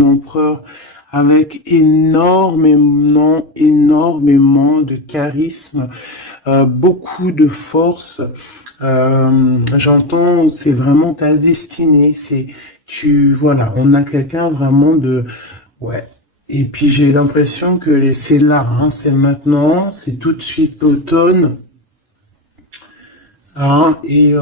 empereur avec énormément de charisme, beaucoup de force. J'entends, c'est vraiment ta destinée. Voilà, on a quelqu'un vraiment ouais. Et puis j'ai l'impression que c'est là, hein, c'est maintenant, c'est tout de suite l'automne, hein, et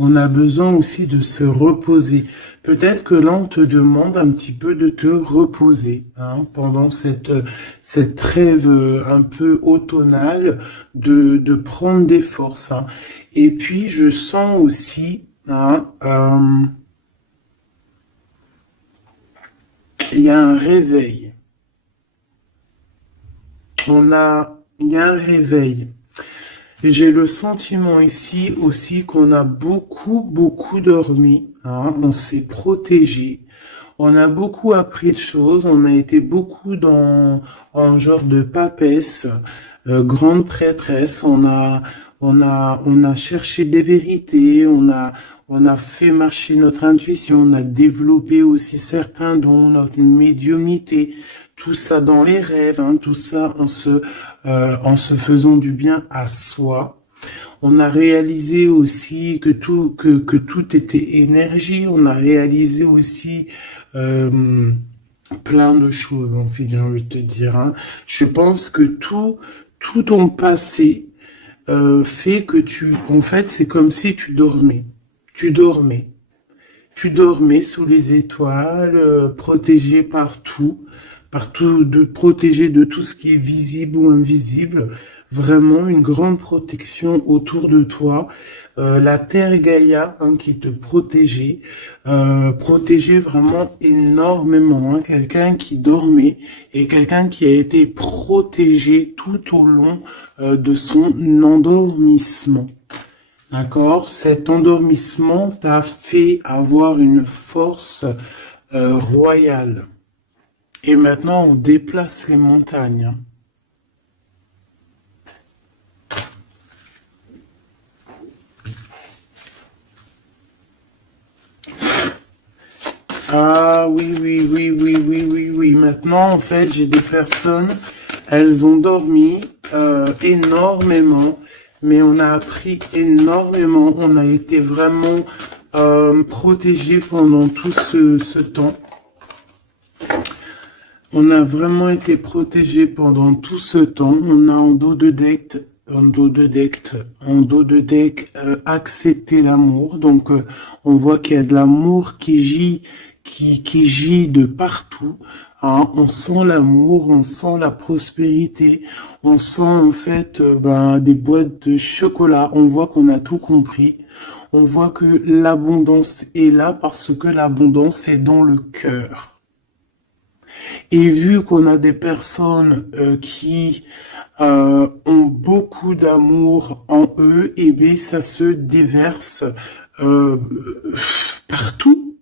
on a besoin aussi de se reposer. Peut-être que là, on te demande un petit peu de te reposer, hein, pendant cette trêve un peu automnale, de prendre des forces, hein. Et puis, je sens aussi, hein, il y a un réveil. Il y a un réveil. J'ai le sentiment ici aussi qu'on a beaucoup dormi, hein, on s'est protégé, on a beaucoup appris de choses, on a été beaucoup en genre de papesse, grande prêtresse, on a cherché des vérités, on a fait marcher notre intuition, on a développé aussi certains dons, notre médiumnité, tout ça dans les rêves, hein, tout ça en se faisant du bien à soi. On a réalisé aussi que tout était énergie. On a réalisé aussi plein de choses, en fait, j'ai envie de te dire, hein. Je pense que tout ton passé fait que en fait, c'est comme si tu dormais. Tu dormais. Tu dormais sous les étoiles, protégé partout, protégé de tout ce qui est visible ou invisible. Vraiment une grande protection autour de toi. La Terre Gaïa, hein, qui te protégeait vraiment énormément, hein. Quelqu'un qui dormait et quelqu'un qui a été protégé tout au long de son endormissement. D'accord? Cet endormissement t'a fait avoir une force royale. Et maintenant, on déplace les montagnes. Ah oui. Maintenant, en fait, j'ai des personnes, elles ont dormi énormément, mais on a appris énormément. On a été vraiment protégés pendant tout ce temps. On a vraiment été protégés pendant tout ce temps. On a en dos de deck accepté l'amour. Donc on voit qu'il y a de l'amour qui gît de partout. Hein. On sent l'amour, on sent la prospérité, on sent en fait des boîtes de chocolat. On voit qu'on a tout compris. On voit que l'abondance est là parce que l'abondance est dans le cœur. Et vu qu'on a des personnes qui ont beaucoup d'amour en eux, et bien ça se déverse partout.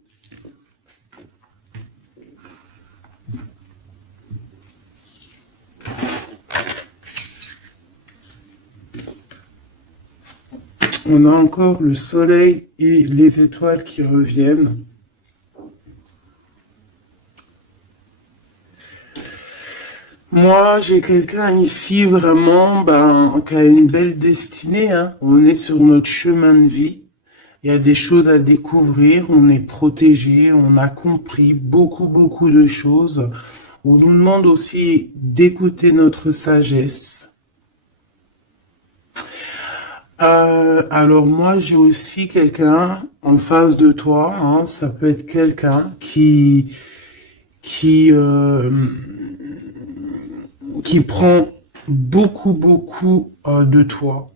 On a encore le soleil et les étoiles qui reviennent. Moi, j'ai quelqu'un ici vraiment qui a une belle destinée, hein. On est sur notre chemin de vie. Il y a des choses à découvrir. On est protégé. On a compris beaucoup de choses. On nous demande aussi d'écouter notre sagesse. Alors moi, j'ai aussi quelqu'un en face de toi, hein. Ça peut être quelqu'un qui prend beaucoup de toi,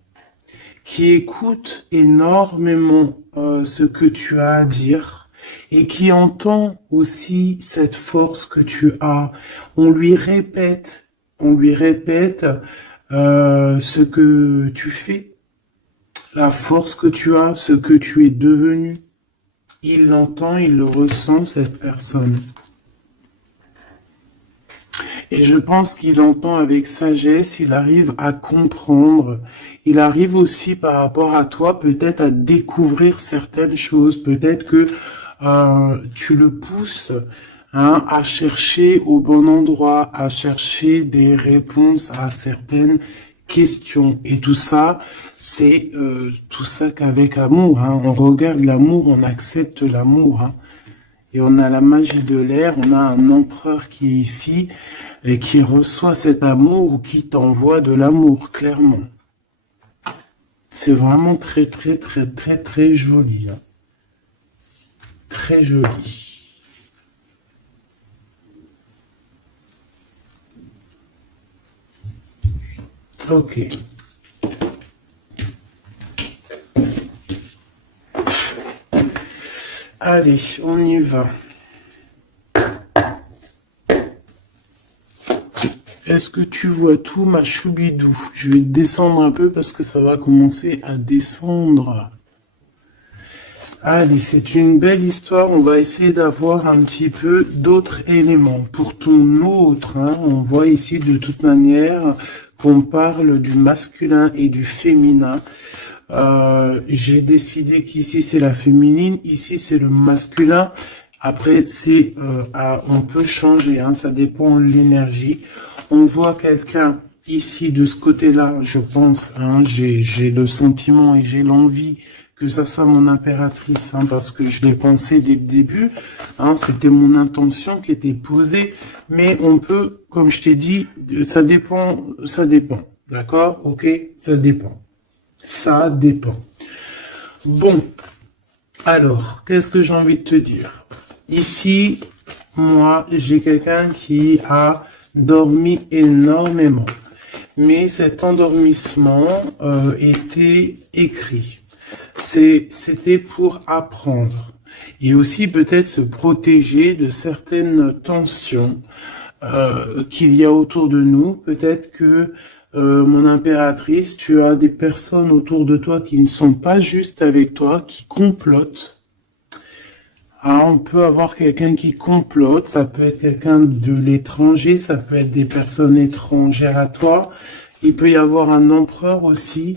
qui écoute énormément ce que tu as à dire et qui entend aussi cette force que tu as. On lui répète ce que tu fais, la force que tu as, ce que tu es devenu. Il l'entend, il le ressent, cette personne. Et je pense qu'il entend avec sagesse, il arrive à comprendre, il arrive aussi par rapport à toi peut-être à découvrir certaines choses, peut-être que tu le pousses hein, à chercher au bon endroit, à chercher des réponses à certaines questions. Et tout ça, c'est tout ça qu'avec amour. Hein. On regarde l'amour, on accepte l'amour. Hein. Et on a la magie de l'air, on a un empereur qui est ici et qui reçoit cet amour ou qui t'envoie de l'amour, clairement. C'est vraiment très, très, très, très, très joli. Hein. Très joli. Ok. Allez, on y va. Est-ce que tu vois tout, ma choubidou? Je vais descendre un peu parce que ça va commencer à descendre. Allez, c'est une belle histoire. On va essayer d'avoir un petit peu d'autres éléments. Pour ton autre, hein, on voit ici de toute manière qu'on parle du masculin et du féminin. J'ai décidé qu'ici c'est la féminine, ici c'est le masculin. Après, c'est on peut changer, hein, ça dépend de l'énergie. On voit quelqu'un ici de ce côté-là, je pense, hein, j'ai le sentiment et j'ai l'envie que ça soit mon impératrice, hein, parce que je l'ai pensé dès le début, hein, c'était mon intention qui était posée, mais on peut, comme je t'ai dit, ça dépend, d'accord, ok, ça dépend. Ça dépend. Bon, alors, qu'est-ce que j'ai envie de te dire? Ici, moi, j'ai quelqu'un qui a dormi énormément. Mais cet endormissement était écrit. C'était pour apprendre. Et aussi peut-être se protéger de certaines tensions qu'il y a autour de nous. Peut-être que mon impératrice, tu as des personnes autour de toi qui ne sont pas juste avec toi, qui complotent. Ah, on peut avoir quelqu'un qui complote, ça peut être quelqu'un de l'étranger, ça peut être des personnes étrangères à toi. Il peut y avoir un empereur aussi,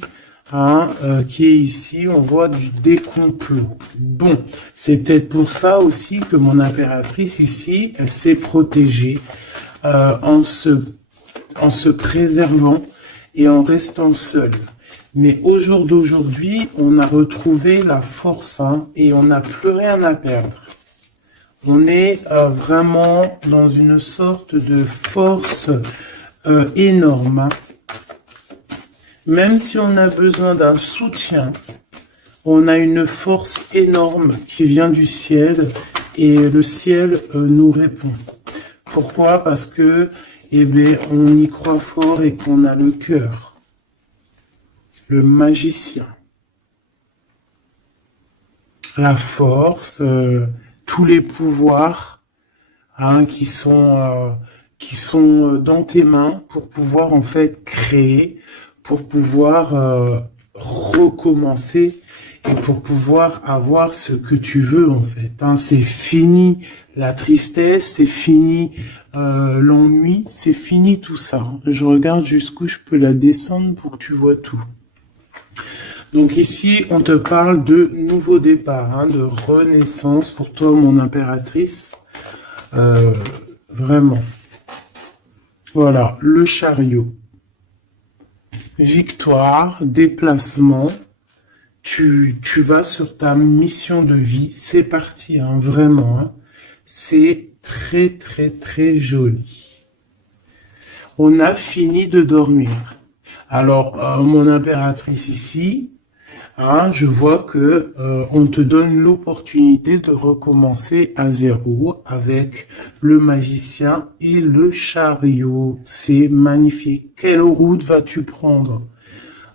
hein, qui est ici, on voit des complots. Bon, c'est peut-être pour ça aussi que mon impératrice ici, elle s'est protégée en se préservant et en restant seule. Mais au jour d'aujourd'hui, on a retrouvé la force hein, et on n'a plus rien à perdre. On est vraiment dans une sorte de force énorme. Hein. Même si on a besoin d'un soutien, on a une force énorme qui vient du ciel et le ciel nous répond. Pourquoi? Parce que eh bien, on y croit fort et qu'on a le cœur. Le magicien. La force, tous les pouvoirs hein, qui sont dans tes mains pour pouvoir en fait créer, pour pouvoir recommencer et pour pouvoir avoir ce que tu veux en fait. Hein. C'est fini la tristesse, c'est fini l'ennui, c'est fini tout ça. Je regarde jusqu'où je peux la descendre pour que tu vois tout. Donc ici, on te parle de nouveau départ, hein, de renaissance pour toi, mon impératrice. Vraiment. Voilà, le chariot. Victoire, déplacement. Tu vas sur ta mission de vie. C'est parti, hein, vraiment. Hein. C'est très, très, très joli. On a fini de dormir. Alors, mon impératrice ici, hein, je vois que on te donne l'opportunité de recommencer à zéro avec le magicien et le chariot. C'est magnifique. Quelle route vas-tu prendre?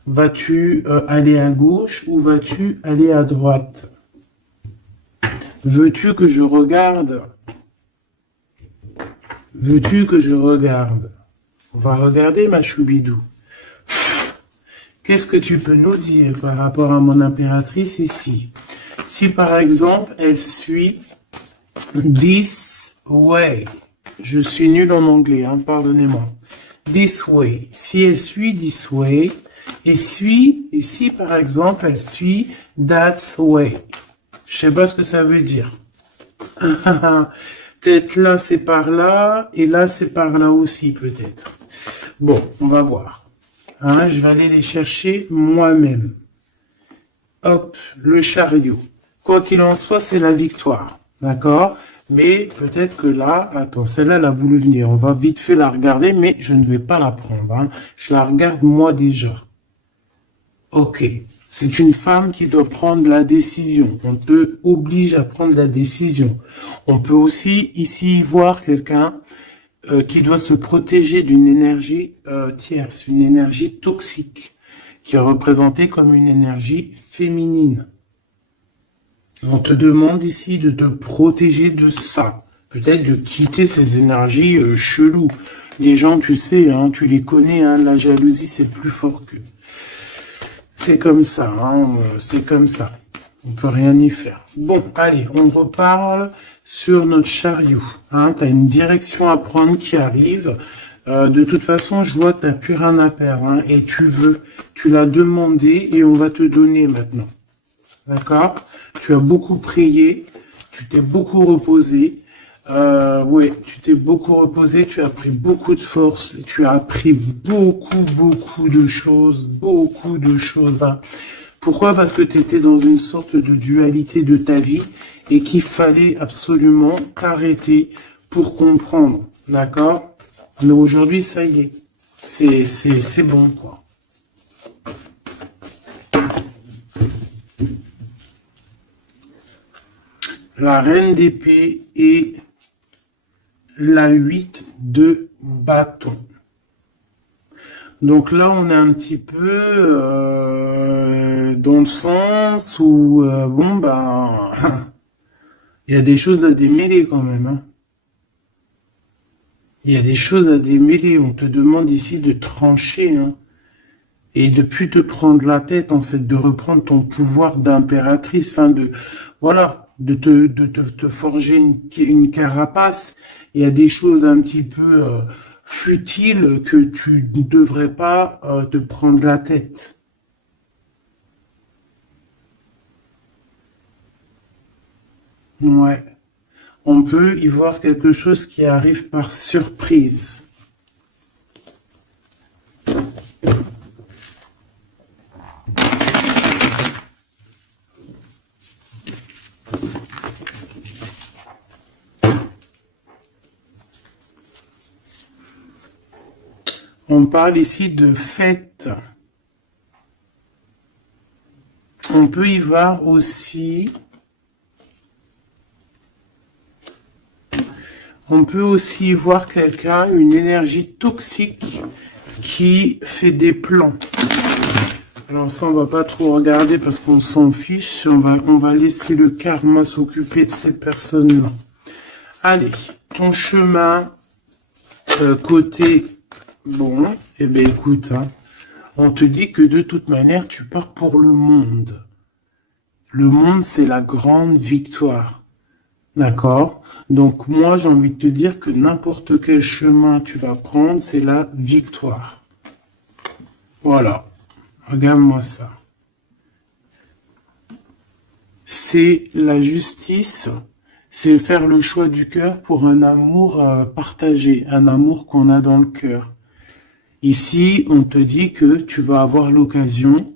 Vas-tu aller à gauche ou vas-tu aller à droite? Veux-tu que je regarde? Veux-tu que je regarde? On va regarder, ma choubidou. Qu'est-ce que tu peux nous dire par rapport à mon impératrice ici? Si par exemple, elle suit this way. Je suis nul en anglais, hein, pardonnez-moi. This way. Si elle suit this way, et si par exemple, elle suit that way. Je sais pas ce que ça veut dire. Peut-être là, c'est par là, et là, c'est par là aussi, peut-être. Bon, on va voir. Hein, je vais aller les chercher moi-même. Hop, le chariot. Quoi qu'il en soit, c'est la victoire. D'accord? Mais peut-être que là, attends, celle-là, elle a voulu venir. On va vite fait la regarder, mais je ne vais pas la prendre. Hein. Je la regarde moi déjà. Ok. C'est une femme qui doit prendre la décision. On te oblige à prendre la décision. On peut aussi ici voir quelqu'un qui doit se protéger d'une énergie tierce, une énergie toxique, qui est représentée comme une énergie féminine. On te demande ici de te protéger de ça. Peut-être de quitter ces énergies cheloues. Les gens, tu sais, hein, tu les connais, hein, la jalousie, c'est plus fort qu'eux. C'est comme ça, hein, c'est comme ça. On peut rien y faire. Bon, allez, on reparle sur notre chariot. Hein, tu as une direction à prendre qui arrive. De toute façon, je vois que tu n'as plus rien à perdre. Hein, et tu l'as demandé et on va te donner maintenant. D'accord? Tu as beaucoup prié, tu t'es beaucoup reposé. Ouais, tu t'es beaucoup reposé, tu as pris beaucoup de force, tu as appris beaucoup de choses, Hein. Pourquoi? Parce que tu étais dans une sorte de dualité de ta vie et qu'il fallait absolument t'arrêter pour comprendre. D'accord? Mais aujourd'hui, ça y est. C'est bon, quoi. La reine d'épée et la 8 de bâton. Donc là, on est un petit peu dans le sens où, bon, ben, il y a des choses à démêler quand même. Hein. Il y a des choses à démêler. On te demande ici de trancher. Hein. Et de plus te prendre la tête, en fait, de reprendre ton pouvoir d'impératrice, hein, voilà, de te forger une carapace. Il y a des choses un petit peu futiles que tu ne devrais pas te prendre la tête. Ouais. On peut y voir quelque chose qui arrive par surprise. On parle ici de fête. On peut y voir aussi... On peut aussi voir quelqu'un, une énergie toxique qui fait des plans. Alors ça, on va pas trop regarder parce qu'on s'en fiche. On va laisser le karma s'occuper de ces personnes-là. Allez, ton chemin côté... Bon, eh bien écoute, hein, on te dit que de toute manière, tu pars pour le monde. Le monde, c'est la grande victoire. D'accord? Donc moi, j'ai envie de te dire que n'importe quel chemin tu vas prendre, c'est la victoire. Voilà. Regarde-moi ça. C'est la justice, c'est faire le choix du cœur pour un amour partagé, un amour qu'on a dans le cœur. Ici, on te dit que tu vas avoir l'occasion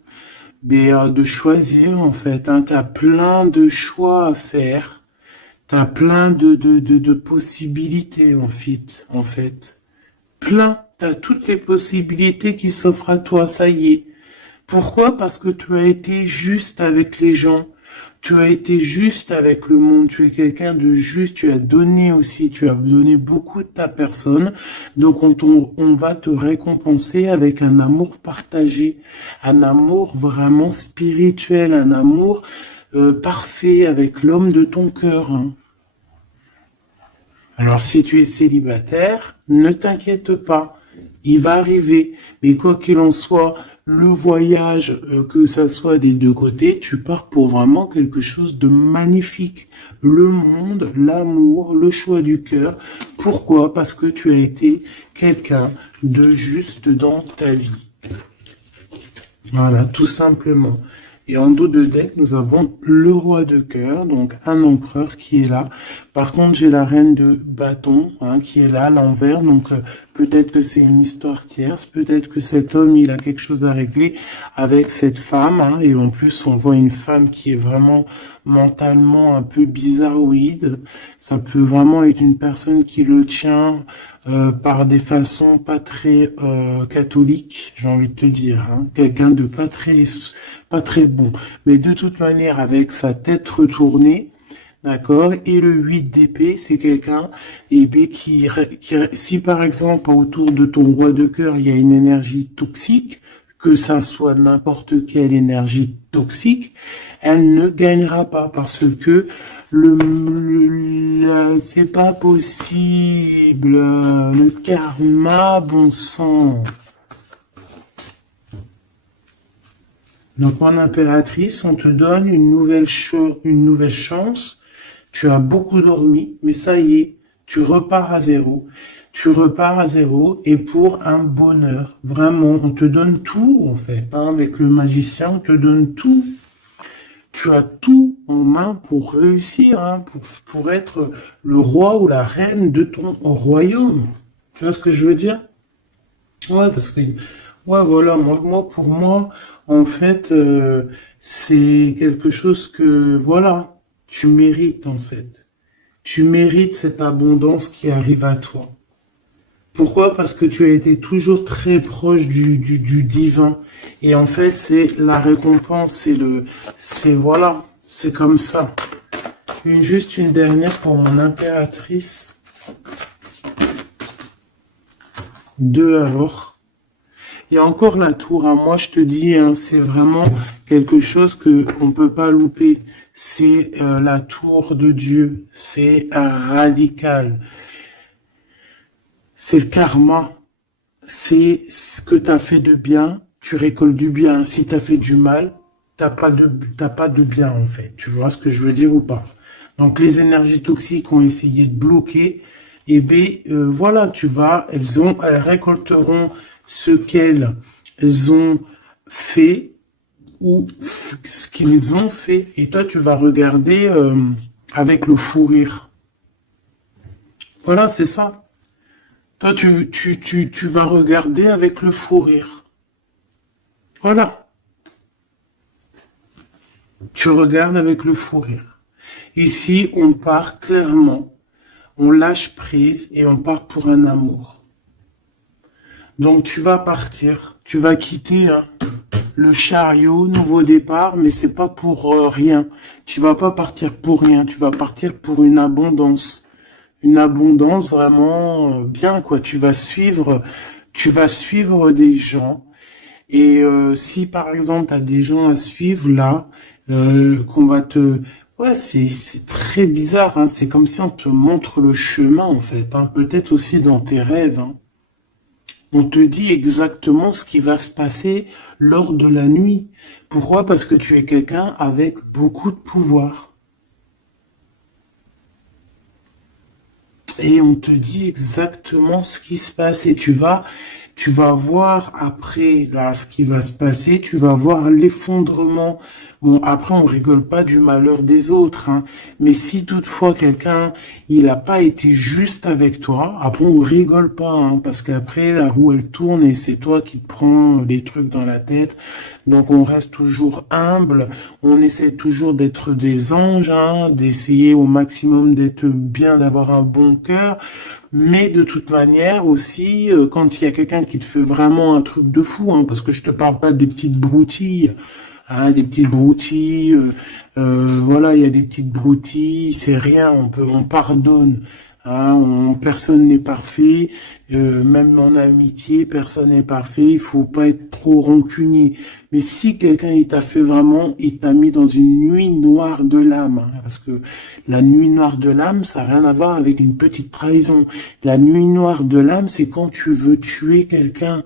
de choisir, en fait. Hein, tu as plein de choix à faire. Tu as plein de possibilités, en fait. Plein. Tu as toutes les possibilités qui s'offrent à toi, ça y est. Pourquoi? Parce que tu as été juste avec les gens. Tu as été juste avec le monde, tu es quelqu'un de juste, tu as donné aussi, tu as donné beaucoup de ta personne, donc on va te récompenser avec un amour partagé, un amour vraiment spirituel, un amour parfait avec l'homme de ton cœur. Hein. Alors si tu es célibataire, ne t'inquiète pas, il va arriver, mais quoi qu'il en soit, le voyage, que ça soit des deux côtés, tu pars pour vraiment quelque chose de magnifique. Le monde, l'amour, le choix du cœur. Pourquoi? Parce que tu as été quelqu'un de juste dans ta vie. Voilà, tout simplement. Et en dos de deck, nous avons le roi de cœur, donc un empereur qui est là. Par contre, j'ai la reine de bâton qui est là à l'envers. Donc peut-être que c'est une histoire tierce, peut-être que cet homme, il a quelque chose à régler avec cette femme. Et en plus, on voit une femme qui est vraiment mentalement un peu bizarroïde. Ça peut vraiment être une personne qui le tient par des façons pas très catholiques, j'ai envie de te dire. Quelqu'un de pas très bon. Mais de toute manière, avec sa tête retournée, d'accord, et le 8 d'épée, c'est quelqu'un si par exemple autour de ton roi de cœur, il y a une énergie toxique, que ça soit n'importe quelle énergie toxique, elle ne gagnera pas parce que c'est pas possible. Le karma, bon sang. Donc en impératrice, on te donne une nouvelle chance. Tu as beaucoup dormi, mais ça y est, tu repars à zéro. Tu repars à zéro et pour un bonheur. Vraiment, on te donne tout en fait. Avec le magicien, on te donne tout. Tu as tout en main pour réussir, pour être le roi ou la reine de ton royaume. Tu vois ce que je veux dire? Ouais, parce que, ouais, voilà, pour moi, en fait, c'est quelque chose que, voilà, tu mérites, en fait. Tu mérites cette abondance qui arrive à toi. Pourquoi? Parce que tu as été toujours très proche du divin. Et en fait, c'est la récompense, voilà, c'est comme ça. Juste une dernière pour mon impératrice. Deux alors. Et encore la tour, moi je te dis, c'est vraiment quelque chose que on peut pas louper. C'est la tour de Dieu. C'est radical. C'est le karma. C'est ce que tu as fait de bien, tu récoltes du bien. Si tu as fait du mal, t'as pas de bien en fait. Tu vois ce que je veux dire ou pas? Donc les énergies toxiques ont essayé de bloquer. Et bien voilà, elles récolteront ce qu'elles ont fait ou ce qu'ils ont fait. Et toi, tu vas regarder avec le fou rire. Voilà, c'est ça. Toi, tu vas regarder avec le fou rire. Voilà. Tu regardes avec le fou rire. Ici, on part clairement. On lâche prise et on part pour un amour. Donc, tu vas partir. Tu vas quitter le chariot, nouveau départ, mais c'est pas pour rien. Tu vas pas partir pour rien. Tu vas partir pour une abondance. Une abondance vraiment bien, quoi. Tu vas suivre des gens. Et si par exemple tu as des gens à suivre là, qu'on va te... Ouais, c'est très bizarre, c'est comme si on te montre le chemin en fait, peut-être aussi dans tes rêves. On te dit exactement ce qui va se passer lors de la nuit. Pourquoi? Parce que tu es quelqu'un avec beaucoup de pouvoir. Et on te dit exactement ce qui se passe et tu vas voir après là ce qui va se passer, tu vas voir l'effondrement. Bon, après on rigole pas du malheur des autres, mais si toutefois quelqu'un il a pas été juste avec toi, après on rigole pas, parce qu'après la roue elle tourne et c'est toi qui te prends les trucs dans la tête. Donc on reste toujours humble, on essaie toujours d'être des anges, d'essayer au maximum d'être bien, d'avoir un bon cœur. Mais de toute manière aussi, quand il y a quelqu'un qui te fait vraiment un truc de fou, parce que je te parle pas des petites broutilles, voilà, il y a des petites broutilles, c'est rien, on pardonne, personne n'est parfait, même en amitié, personne n'est parfait, il faut pas être trop rancunier. Mais si quelqu'un il t'a fait vraiment, il t'a mis dans une nuit noire de l'âme, parce que la nuit noire de l'âme, ça n'a rien à voir avec une petite trahison. La nuit noire de l'âme, c'est quand tu veux tuer quelqu'un.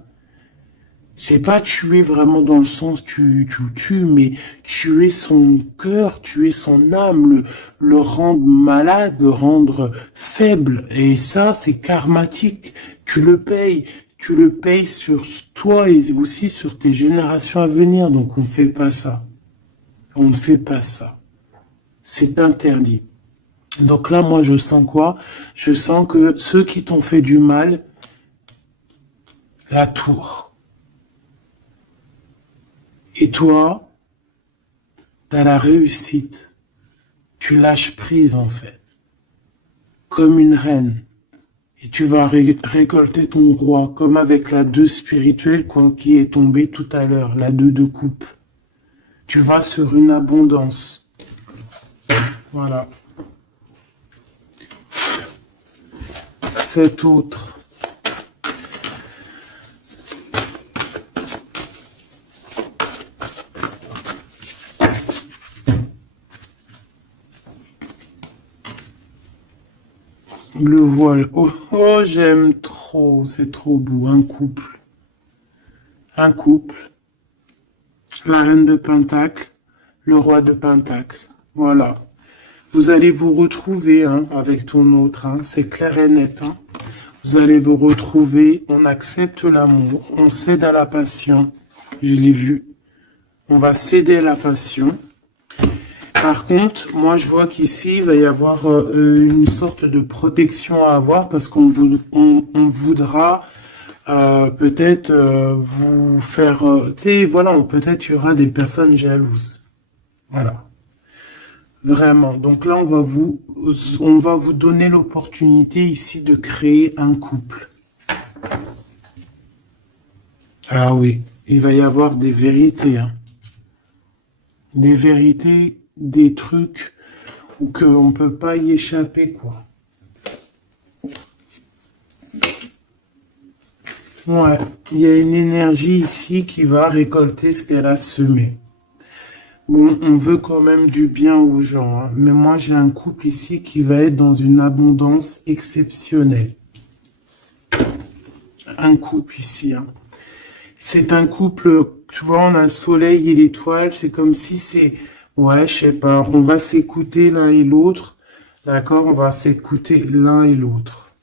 C'est pas tuer vraiment dans le sens tu tues, mais tuer son cœur, tuer son âme, le rendre malade, le rendre faible. Et ça, c'est karmatique. Tu le payes sur toi et aussi sur tes générations à venir. Donc on fait pas ça. On ne fait pas ça. C'est interdit. Donc là, moi, je sens quoi? Je sens que ceux qui t'ont fait du mal, la tour. Et toi, t'as la réussite. Tu lâches prise, en fait. Comme une reine. Et tu vas récolter ton roi, comme avec la 2 spirituelle qui est tombée tout à l'heure, la 2 de coupe. Tu vas sur une abondance. Voilà. Cet autre. Le voile. Oh, oh, j'aime trop. C'est trop beau. Un couple. Un couple. La reine de Pentacle. Le roi de Pentacle. Voilà. Vous allez vous retrouver avec ton autre. C'est clair et net. Vous allez vous retrouver. On accepte l'amour. On cède à la passion. Je l'ai vu. On va céder à la passion. Par contre, moi je vois qu'ici, il va y avoir une sorte de protection à avoir parce qu'on on voudra peut-être vous faire... tu sais, voilà, peut-être il y aura des personnes jalouses. Voilà. Vraiment. Donc là, on va vous donner l'opportunité ici de créer un couple. Ah oui, il va y avoir des vérités. Des vérités, des trucs ou qu'on ne peut pas y échapper, quoi. Ouais, il y a une énergie ici qui va récolter ce qu'elle a semé. Bon, on veut quand même du bien aux gens, mais moi j'ai un couple ici qui va être dans une abondance exceptionnelle. Un couple ici, C'est un couple, tu vois, on a le soleil et l'étoile, c'est comme si c'est... Ouais, je sais pas, on va s'écouter l'un et l'autre, d'accord? On va s'écouter l'un et l'autre.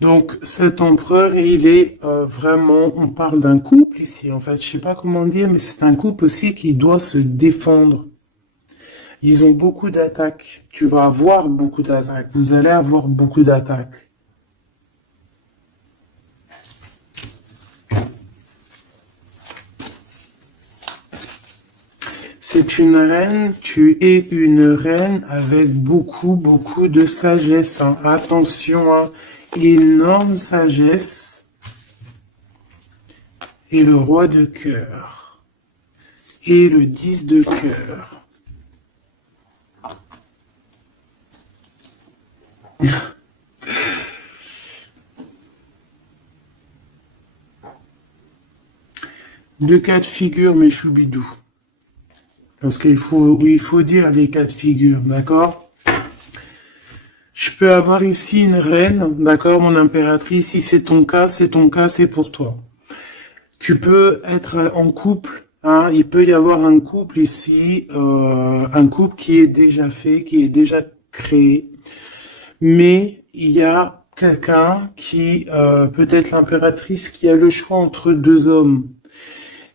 Donc, cet empereur, il est vraiment... On parle d'un couple ici, en fait, je sais pas comment dire, mais c'est un couple aussi qui doit se défendre. Ils ont beaucoup d'attaques. Tu vas avoir beaucoup d'attaques. Vous allez avoir beaucoup d'attaques. C'est une reine, tu es une reine avec beaucoup, beaucoup de sagesse. Attention, énorme sagesse. Et le roi de cœur. Et le 10 de cœur. Deux cas de figure, mes choubidous. Parce qu'il faut dire les cas de figure, d'accord? Je peux avoir ici une reine, d'accord, mon impératrice, si c'est ton cas, c'est ton cas, c'est pour toi. Tu peux être en couple, il peut y avoir un couple ici, un couple qui est déjà fait, qui est déjà créé, mais il y a quelqu'un qui, peut-être l'impératrice, qui a le choix entre deux hommes.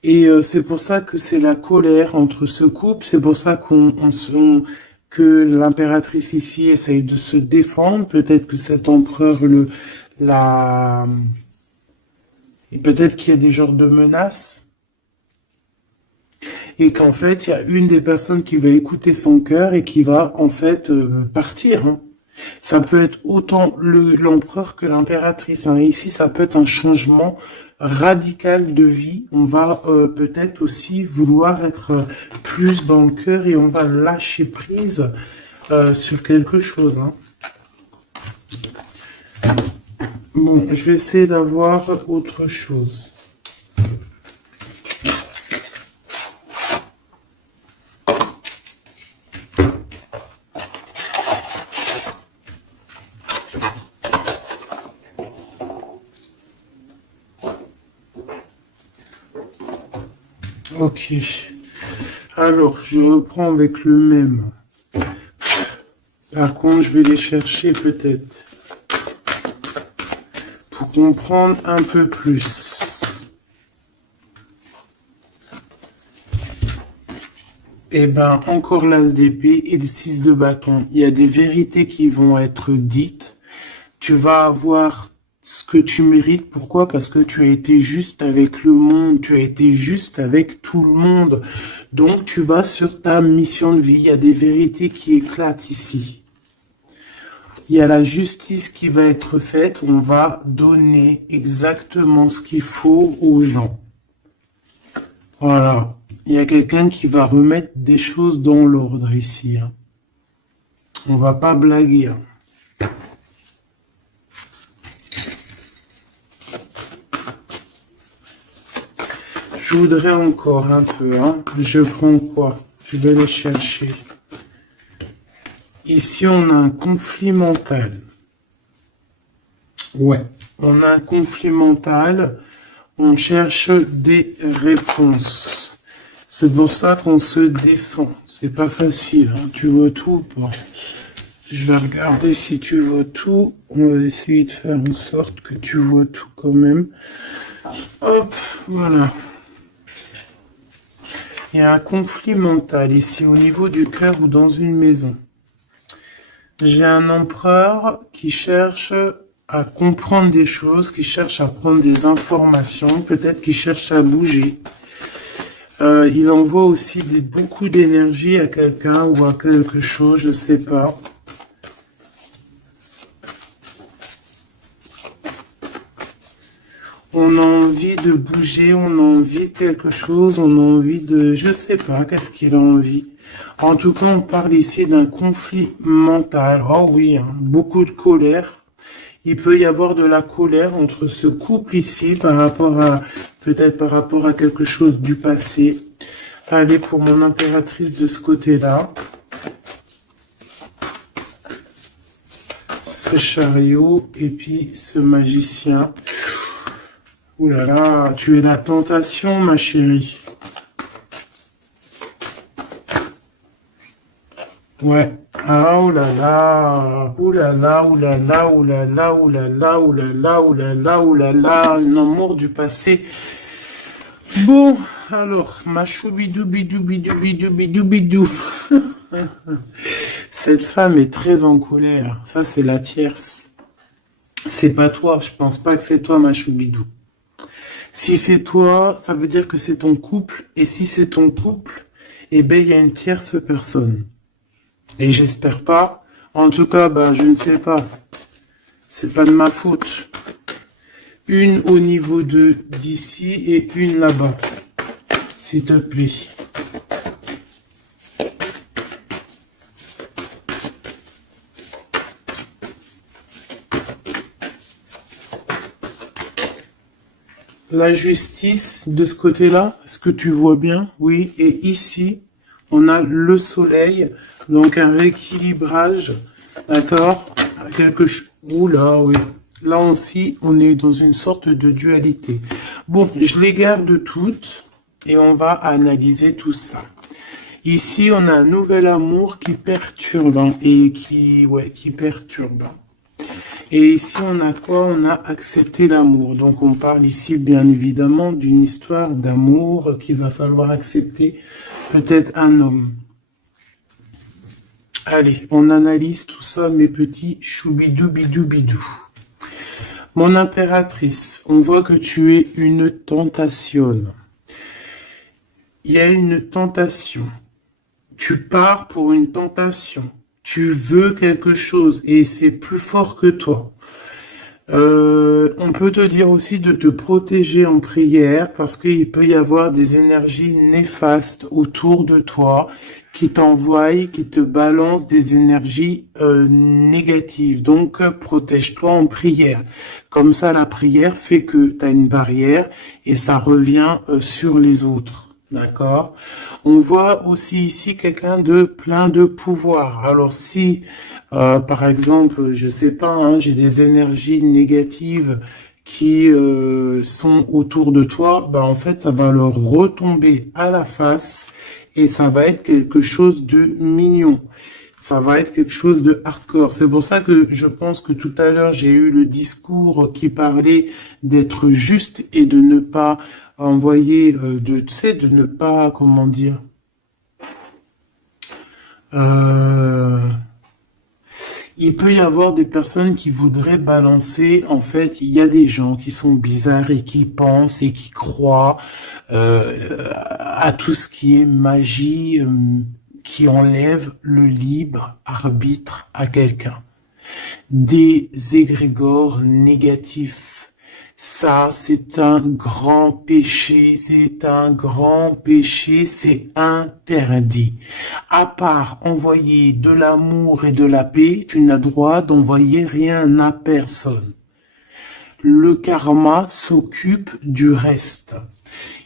Et c'est pour ça que c'est la colère entre ce couple, c'est pour ça que l'impératrice ici essaye de se défendre, peut-être que cet empereur et peut-être qu'il y a des genres de menaces, et qu'en fait, il y a une des personnes qui va écouter son cœur et qui va en fait partir. Ça peut être autant l'empereur que l'impératrice. Ici, ça peut être un changement radical de vie. On va peut-être aussi vouloir être plus dans le cœur et on va lâcher prise sur quelque chose. Bon, je vais essayer d'avoir autre chose. Ok. Alors, je reprends avec le même. Par contre, je vais les chercher peut-être. Pour comprendre un peu plus. Eh ben, encore l'as d'épée et le 6 de bâton. Il y a des vérités qui vont être dites. Tu vas avoir ce que tu mérites. Pourquoi? Parce que tu as été juste avec le monde. Tu as été juste avec tout le monde. Donc, tu vas sur ta mission de vie. Il y a des vérités qui éclatent ici. Il y a la justice qui va être faite. On va donner exactement ce qu'il faut aux gens. Voilà. Il y a quelqu'un qui va remettre des choses dans l'ordre ici. Hein. On va pas blaguer. Hein. Je voudrais encore un peu. Hein. Je prends quoi? Je vais les chercher. Ici, on a un conflit mental. Ouais. On a un conflit mental. On cherche des réponses. C'est pour ça qu'on se défend. C'est pas facile. Hein. Tu vois tout ou pas? Je vais regarder si tu vois tout. On va essayer de faire en sorte que tu vois tout quand même. Hop, voilà. Il y a un conflit mental ici au niveau du cœur ou dans une maison. J'ai un empereur qui cherche à comprendre des choses, qui cherche à prendre des informations, peut-être qu'il cherche à bouger. Il envoie aussi beaucoup d'énergie à quelqu'un ou à quelque chose, je ne sais pas. On a envie de bouger, on a envie de quelque chose, on a envie de... Je sais pas, qu'est-ce qu'il a envie. En tout cas, on parle ici d'un conflit mental. Oh oui, hein, beaucoup de colère. Il peut y avoir de la colère entre ce couple ici par rapport à... Peut-être par rapport à quelque chose du passé. Allez, pour mon impératrice de ce côté-là. Ce chariot et puis ce magicien. Ouh là là, tu es la tentation, ma chérie. Ouais. Ah, oh là là. Ouh là là, ouh là là, ouh là là, ouh là là, ouh là là, ouh là là, ouh là là. Un amour du passé. Bon, alors, ma choubidou, bidou, bidou, bidou, bidou, bidou. Cette femme est très en colère. Ça, c'est la tierce. C'est pas toi. Je pense pas que c'est toi, ma choubidou. Si c'est toi, ça veut dire que c'est ton couple. Et si c'est ton couple, eh ben, il y a une tierce personne. Et j'espère pas. En tout cas, bah, je ne sais pas. C'est pas de ma faute. Une au niveau de d'ici et une là-bas. S'il te plaît. La justice de ce côté-là, est-ce que tu vois bien? Oui. Et ici, on a le soleil, donc un rééquilibrage, d'accord? Quelque chose. Oula, oui. Là aussi, on est dans une sorte de dualité. Bon, je les garde toutes et on va analyser tout ça. Ici, on a un nouvel amour qui perturbe hein, et qui perturbe. Et ici, on a quoi? On a accepté l'amour. Donc, on parle ici, bien évidemment, d'une histoire d'amour qu'il va falloir accepter peut-être un homme. Allez, on analyse tout ça, mes petits choubidou bidou bidou. Mon impératrice, on voit que tu es une tentation. Il y a une tentation. Tu pars pour une tentation. Tu veux quelque chose et c'est plus fort que toi. On peut te dire aussi de te protéger en prière parce qu'il peut y avoir des énergies néfastes autour de toi qui t'envoient, qui te balancent des énergies négatives. Donc, protège-toi en prière. Comme ça, la prière fait que tu as une barrière et ça revient sur les autres. D'accord. On voit aussi ici quelqu'un de plein de pouvoir. Alors si, par exemple, je sais pas, hein, j'ai des énergies négatives qui sont autour de toi, bah en fait ça va leur retomber à la face et ça va être quelque chose de mignon. Ça va être quelque chose de hardcore. C'est pour ça que je pense que tout à l'heure, j'ai eu le discours qui parlait d'être juste et de ne pas envoyer, tu sais, de ne pas, comment dire, Euh, il peut y avoir des personnes qui voudraient balancer. En fait, il y a des gens qui sont bizarres et qui pensent et qui croient à tout ce qui est magie, qui enlève le libre arbitre à quelqu'un. Des égrégores négatifs. Ça, c'est un grand péché, c'est un grand péché, c'est interdit. À part envoyer de l'amour et de la paix, tu n'as droit d'envoyer rien à personne. Le karma s'occupe du reste.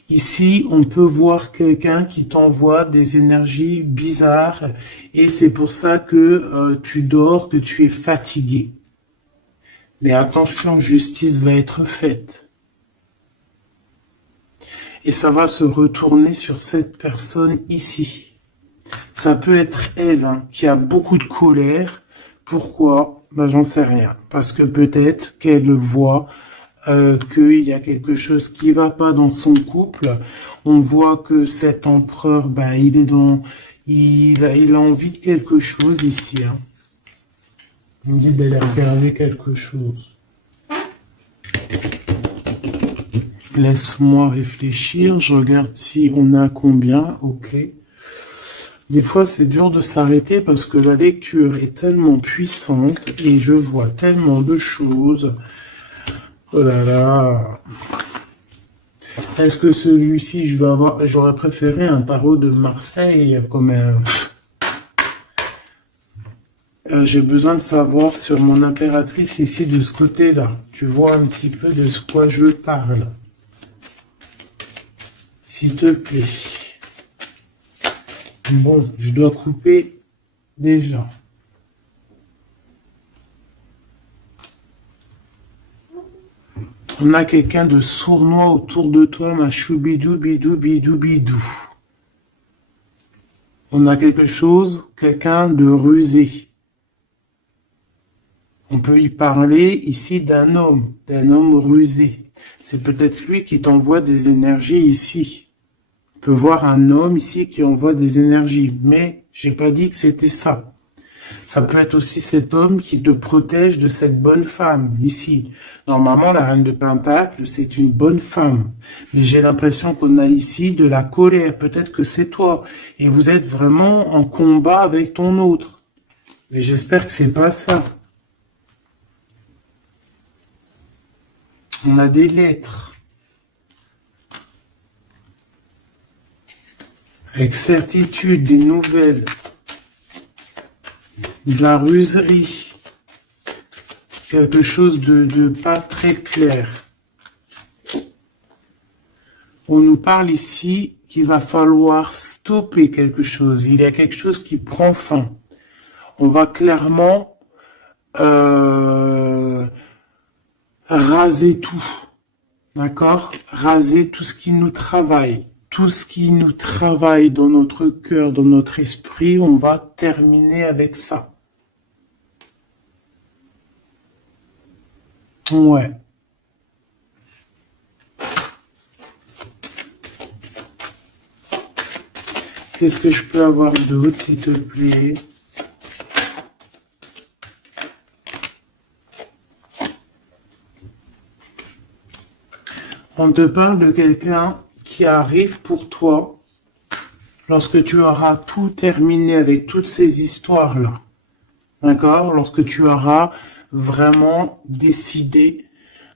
Ici, on peut voir quelqu'un qui t'envoie des énergies bizarres et c'est pour ça que tu dors, que tu es fatigué. Mais attention, justice va être faite. Et ça va se retourner sur cette personne ici. Ça peut être elle hein, qui a beaucoup de colère. Pourquoi? Ben, j'en sais rien. Parce que peut-être qu'elle voit qu'il y a quelque chose qui va pas dans son couple. On voit que cet empereur, ben, il est dans, il a envie de quelque chose ici. Hein. Il me dit d'aller regarder quelque chose. Laisse-moi réfléchir. Je regarde si on a combien. Ok. Des fois, c'est dur de s'arrêter parce que la lecture est tellement puissante et je vois tellement de choses. Oh là là. Est-ce que celui-ci, j'aurais préféré un tarot de Marseille comme un... j'ai besoin de savoir sur mon impératrice ici de ce côté-là. Tu vois un petit peu de ce quoi je parle. S'il te plaît. Bon, je dois couper déjà. On a quelqu'un de sournois autour de toi, ma choubidou, bidou, bidou, bidou. On a quelque chose, quelqu'un de rusé. On peut y parler ici d'un homme rusé. C'est peut-être lui qui t'envoie des énergies ici. On peut voir un homme ici qui envoie des énergies, mais j'ai pas dit que c'était ça. Ça peut être aussi cet homme qui te protège de cette bonne femme, ici. Normalement, la reine de Pentacle, c'est une bonne femme. Mais j'ai l'impression qu'on a ici de la colère. Peut-être que c'est toi. Et vous êtes vraiment en combat avec ton autre. Mais j'espère que c'est pas ça. On a des lettres. Avec certitude, des nouvelles. De la ruserie. Quelque chose de pas très clair. On nous parle ici qu'il va falloir stopper quelque chose. Il y a quelque chose qui prend fin. On va clairement raser tout. D'accord? Raser tout ce qui nous travaille. Tout ce qui nous travaille dans notre cœur, dans notre esprit, on va terminer avec ça. Ouais. Qu'est-ce que je peux avoir d'autre, s'il te plaît? On te parle de quelqu'un qui arrive pour toi lorsque tu auras tout terminé avec toutes ces histoires-là. D'accord? Lorsque tu auras vraiment décidé,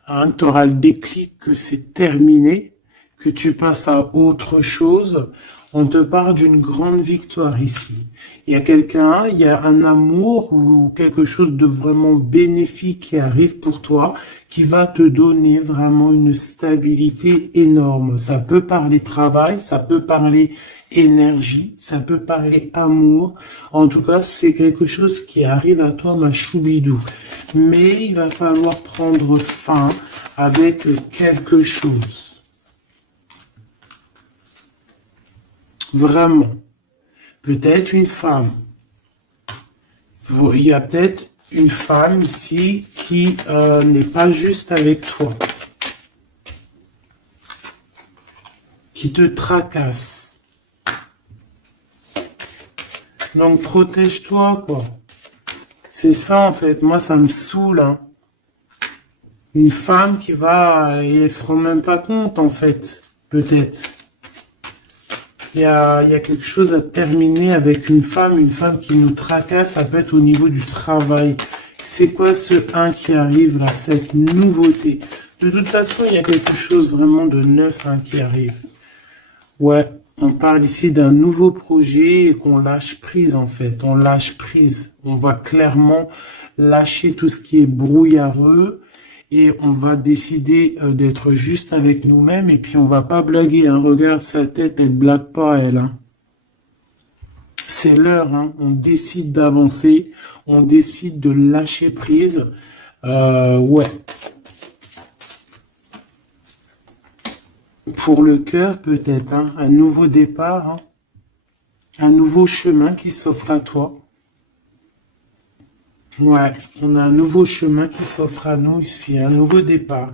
hein, tu auras le déclic que c'est terminé, que tu passes à autre chose. On te parle d'une grande victoire ici. Il y a quelqu'un, il y a un amour ou quelque chose de vraiment bénéfique qui arrive pour toi, qui va te donner vraiment une stabilité énorme. Ça peut parler travail, ça peut parler énergie, ça peut parler amour. En tout cas, c'est quelque chose qui arrive à toi, ma choubidou. Mais il va falloir prendre fin avec quelque chose. Vraiment. Peut-être une femme. Il y a peut-être une femme ici qui n'est pas juste avec toi. Qui te tracasse. Donc protège-toi, quoi. C'est ça, en fait. Moi, ça me saoule, hein. Une femme qui va, et elle se rend même pas compte, en fait. Peut-être. Il y a quelque chose à terminer avec une femme qui nous tracasse, ça peut être au niveau du travail. C'est quoi ce 1 qui arrive là, cette nouveauté? De toute façon, il y a quelque chose vraiment de neuf hein, qui arrive. Ouais, on parle ici d'un nouveau projet et qu'on lâche prise en fait. On lâche prise. On va clairement lâcher tout ce qui est brouillareux et on va décider d'être juste avec nous-mêmes et puis on va pas blaguer. Hein. Regarde sa tête, elle blague pas elle. Hein. C'est l'heure. Hein. On décide d'avancer. On décide de lâcher prise. Ouais. Pour le cœur, peut-être, hein, un nouveau départ, hein, un nouveau chemin qui s'offre à toi. Ouais, on a un nouveau chemin qui s'offre à nous ici, un nouveau départ.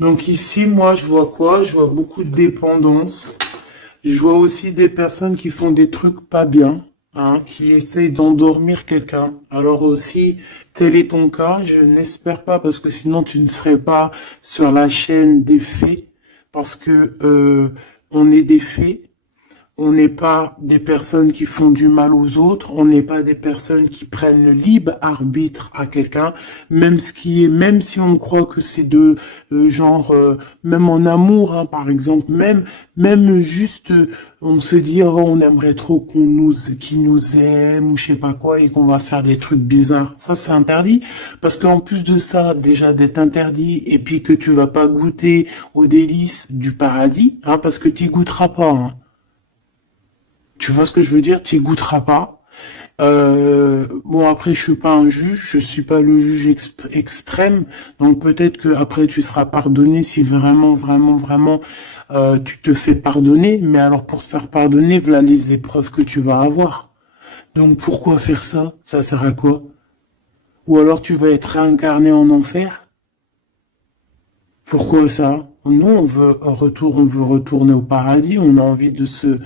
Donc ici, moi, je vois quoi? Je vois beaucoup de dépendance. Je vois aussi des personnes qui font des trucs pas bien, hein, qui essayent d'endormir quelqu'un. Alors aussi, tel est ton cas, je n'espère pas, parce que sinon tu ne serais pas sur la chaîne des faits, parce que on est des faits. On n'est pas des personnes qui font du mal aux autres, on n'est pas des personnes qui prennent le libre arbitre à quelqu'un, même si on croit que c'est de genre, même en amour, hein, par exemple, même juste, on se dit, oh, on aimerait trop qu'il nous aime ou je sais pas quoi et qu'on va faire des trucs bizarres. Ça, c'est interdit parce qu'en plus de ça, déjà d'être interdit et puis que tu vas pas goûter aux délices du paradis, hein, parce que tu goûteras pas. Hein. Tu vois ce que je veux dire? Tu y goûteras pas. Bon après je suis pas un juge, je suis pas le juge extrême, donc peut-être que après tu seras pardonné si vraiment tu te fais pardonner. Mais alors pour te faire pardonner, voilà les épreuves que tu vas avoir. Donc pourquoi faire ça? Ça sert à quoi? Ou alors tu vas être réincarné en enfer? Pourquoi ça? Nous, on veut retourner au paradis, on a envie de se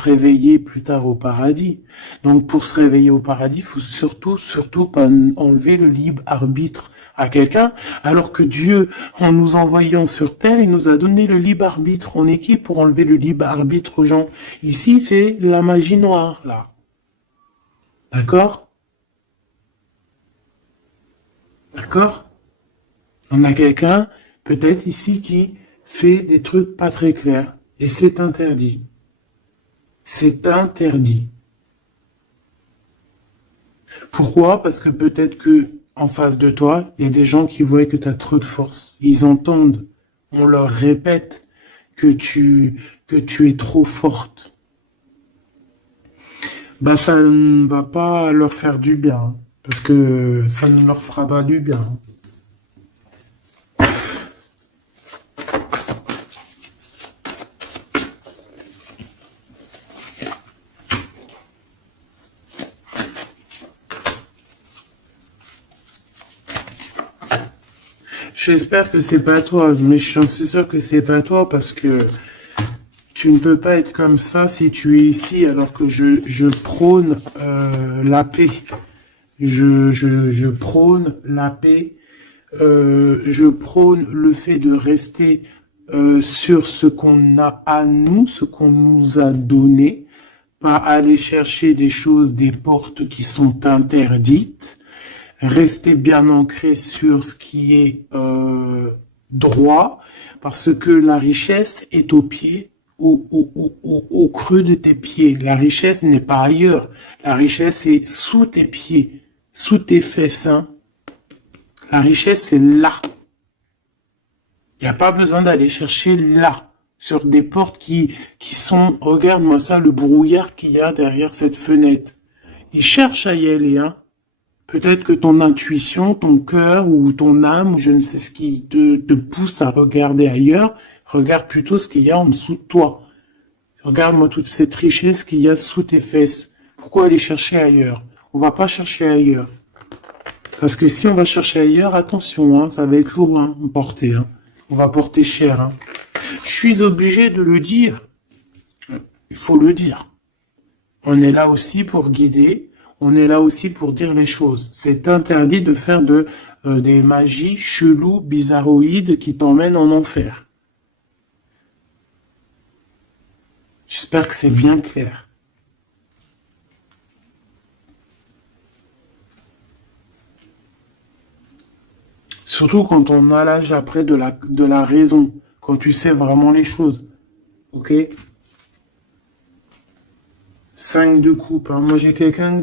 réveiller plus tard au paradis. Donc, pour se réveiller au paradis, il faut surtout pas enlever le libre arbitre à quelqu'un, alors que Dieu, en nous envoyant sur terre, il nous a donné le libre arbitre. On est qui pour enlever le libre arbitre aux gens? Ici, c'est la magie noire, là. D'accord? D'accord? On a quelqu'un, peut-être ici, qui fait des trucs pas très clairs. Et c'est interdit. C'est interdit. Pourquoi? Parce que peut-être que en face de toi, il y a des gens qui voient que tu as trop de force. Ils entendent, on leur répète que tu es trop forte. Bah ça ne va pas leur faire du bien. Hein, parce que ça ne leur fera pas du bien. Hein. J'espère que c'est pas toi, mais je suis sûr que c'est pas toi parce que tu ne peux pas être comme ça si tu es ici alors que je prône la paix. Je prône la paix. Je prône le fait de rester sur ce qu'on a à nous, ce qu'on nous a donné, pas aller chercher des choses, des portes qui sont interdites. Rester bien ancré sur ce qui est droit, parce que la richesse est au pied, au creux de tes pieds. La richesse n'est pas ailleurs. La richesse est sous tes pieds, sous tes fesses. Hein. La richesse, c'est là. Il n'y a pas besoin d'aller chercher là, sur des portes qui sont... Regarde-moi ça, le brouillard qu'il y a derrière cette fenêtre. Il cherche à y aller, hein. Peut-être que ton intuition, ton cœur ou ton âme, ou je ne sais ce qui te pousse à regarder ailleurs, regarde plutôt ce qu'il y a en dessous de toi. Regarde-moi toute cette richesse qu'il y a sous tes fesses. Pourquoi aller chercher ailleurs? On va pas chercher ailleurs. Parce que si on va chercher ailleurs, attention, hein, ça va être lourd hein, à porter. Hein. On va porter cher. Hein. Je suis obligé de le dire. Il faut le dire. On est là aussi pour guider, on est là aussi pour dire les choses. C'est interdit de faire des magies cheloues, bizarroïdes qui t'emmènent en enfer. J'espère que c'est bien clair. Surtout quand on a l'âge après de la raison, quand tu sais vraiment les choses. Ok? 5 de coupe, hein. Moi j'ai quelqu'un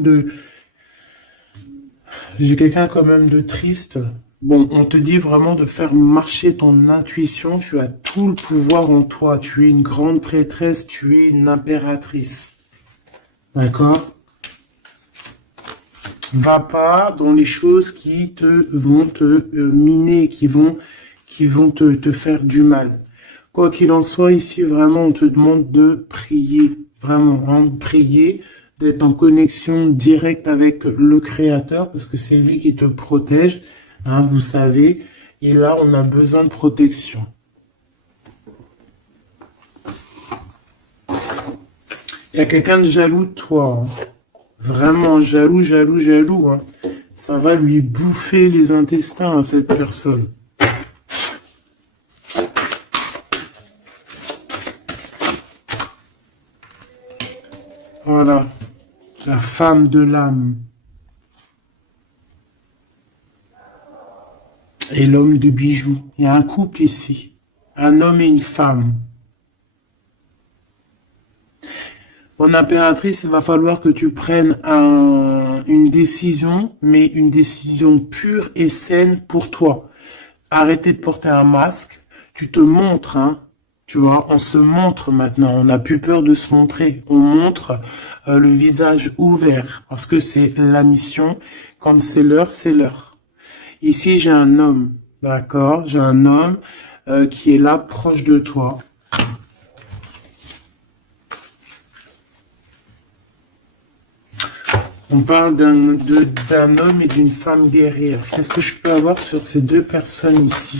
quand même de triste. Bon, on te dit vraiment de faire marcher ton intuition. Tu as tout le pouvoir en toi. Tu es une grande prêtresse, tu es une impératrice. D'accord? Va pas dans les choses qui vont te miner, qui vont te faire du mal. Quoi qu'il en soit, ici, vraiment, on te demande de prier. Vraiment, hein, de prier, d'être en connexion directe avec le Créateur, parce que c'est lui qui te protège, hein, vous savez. Et là, on a besoin de protection. Il y a quelqu'un de jaloux de toi, hein. Vraiment jaloux, jaloux, jaloux, hein. Ça va lui bouffer les intestins à cette personne. Voilà, la femme de l'âme et l'homme de bijoux. Il y a un couple ici, un homme et une femme. Mon impératrice, il va falloir que tu prennes une décision, mais une décision pure et saine pour toi. Arrêtez de porter un masque. Tu te montres, hein. Tu vois, on se montre maintenant. On n'a plus peur de se montrer. On montre le visage ouvert parce que c'est la mission. Quand c'est l'heure, c'est l'heure. Ici, j'ai un homme, d'accord? J'ai un homme qui est là, proche de toi. On parle d'un homme et d'une femme guerrière. Qu'est-ce que je peux avoir sur ces deux personnes ici?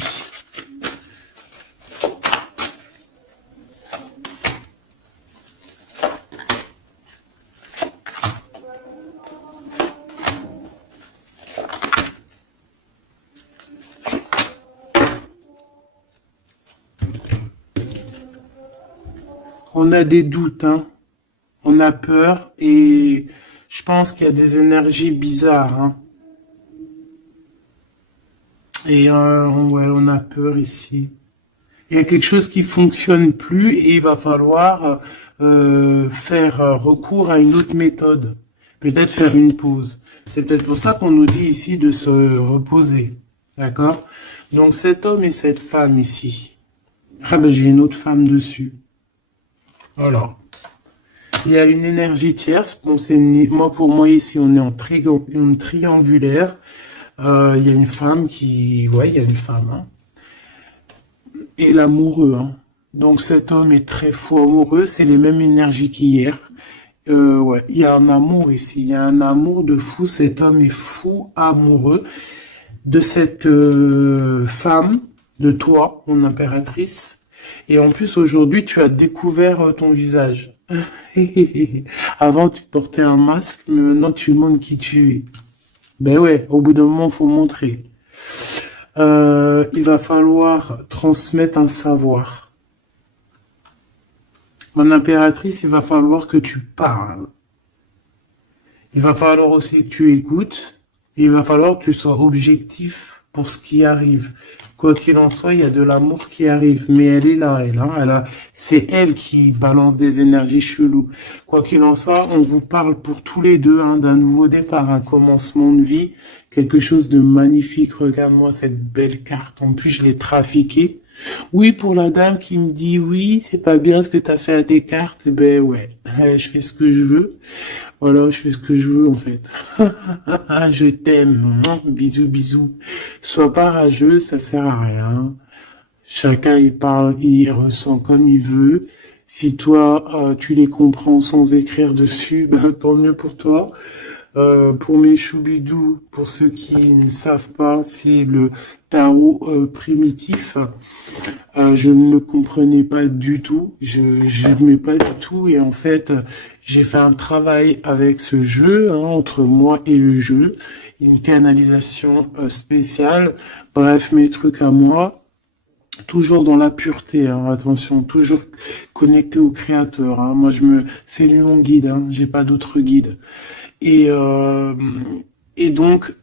On a des doutes, hein. On a peur et je pense qu'il y a des énergies bizarres, hein. Et ouais, on a peur ici. Il y a quelque chose qui fonctionne plus et il va falloir faire recours à une autre méthode. Peut-être faire une pause. C'est peut-être pour ça qu'on nous dit ici de se reposer. D'accord? Donc cet homme et cette femme ici. Ah ben j'ai une autre femme dessus. Voilà. Il y a une énergie tierce. Bon, moi pour moi ici on est en triangulaire. Il y a une femme ouais, il y a une femme, hein. Et l'amoureux, hein. Donc cet homme est très fou amoureux, c'est les mêmes énergies qu'hier. Ouais, il y a un amour ici, il y a un amour de fou. Cet homme est fou amoureux de cette femme, de toi, mon impératrice. Et en plus aujourd'hui, tu as découvert ton visage. Avant, tu portais un masque, mais maintenant tu montres qui tu es. Ben ouais, au bout d'un moment, faut montrer. Il va falloir transmettre un savoir. Mon impératrice, il va falloir que tu parles. Il va falloir aussi que tu écoutes. Et il va falloir que tu sois objectif pour ce qui arrive. Quoi qu'il en soit, il y a de l'amour qui arrive. Mais elle est là, c'est elle qui balance des énergies cheloues. Quoi qu'il en soit, on vous parle pour tous les deux, hein, d'un nouveau départ, un commencement de vie, quelque chose de magnifique. Regarde-moi cette belle carte. En plus, je l'ai trafiquée. Oui, pour la dame qui me dit oui, c'est pas bien ce que tu as fait à tes cartes, ben ouais, je fais ce que je veux. Voilà, je fais ce que je veux en fait. Je t'aime. Bisous, bisous. Sois pas rageux, ça sert à rien. Chacun il parle, il ressent comme il veut. Si toi tu les comprends sans écrire dessus, ben tant mieux pour toi. Pour mes choubidous, pour ceux qui ne savent pas, c'est le tarot primitif. Je ne le comprenais pas du tout, je n'aimais pas du tout, et en fait, j'ai fait un travail avec ce jeu, hein, entre moi et le jeu, une canalisation spéciale, bref, mes trucs à moi, toujours dans la pureté, hein, attention, toujours connecté au créateur, hein. Moi, c'est lui mon guide, hein, j'ai pas d'autre guide. Et, euh, et donc,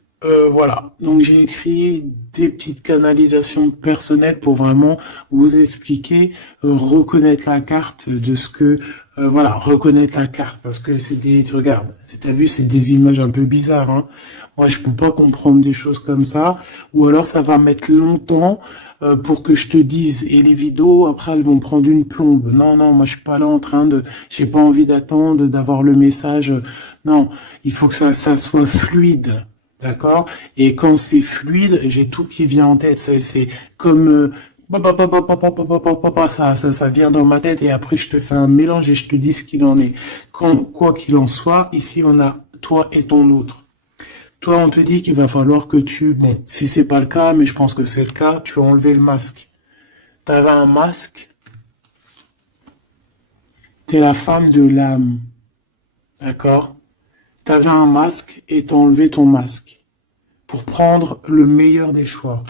voilà. Donc, j'ai écrit des petites canalisations personnelles pour vraiment vous expliquer, reconnaître la carte de ce que, voilà, reconnaître la carte. Parce que regarde, t'as vu, c'est des images un peu bizarres, hein. Moi, je peux pas comprendre des choses comme ça. Ou alors, ça va mettre longtemps, pour que je te dise. Et les vidéos, après, elles vont prendre une plombe. Non, non, moi, je suis pas là en train de, j'ai pas envie d'attendre, d'avoir le message. Non, il faut que ça soit fluide. D'accord? Et quand c'est fluide, j'ai tout qui vient en tête. C'est comme, ça vient dans ma tête et après je te fais un mélange et je te dis ce qu'il en est. Quoi qu'il en soit, ici on a toi et ton autre. Toi, on te dit qu'il va falloir que bon, si c'est pas le cas, mais je pense que c'est le cas, tu as enlevé le masque. T'avais un masque, t'es la femme de l'âme. D'accord? T'avais un masque et t'as enlevé ton masque pour prendre le meilleur des choix.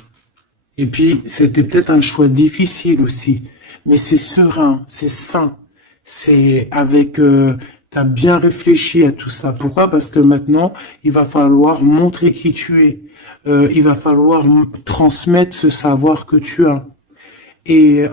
Et puis, c'était peut-être un choix difficile aussi, mais c'est serein, c'est sain, c'est avec, t'as bien réfléchi à tout ça. Pourquoi? Parce que maintenant, il va falloir montrer qui tu es. Il va falloir transmettre ce savoir que tu as. Et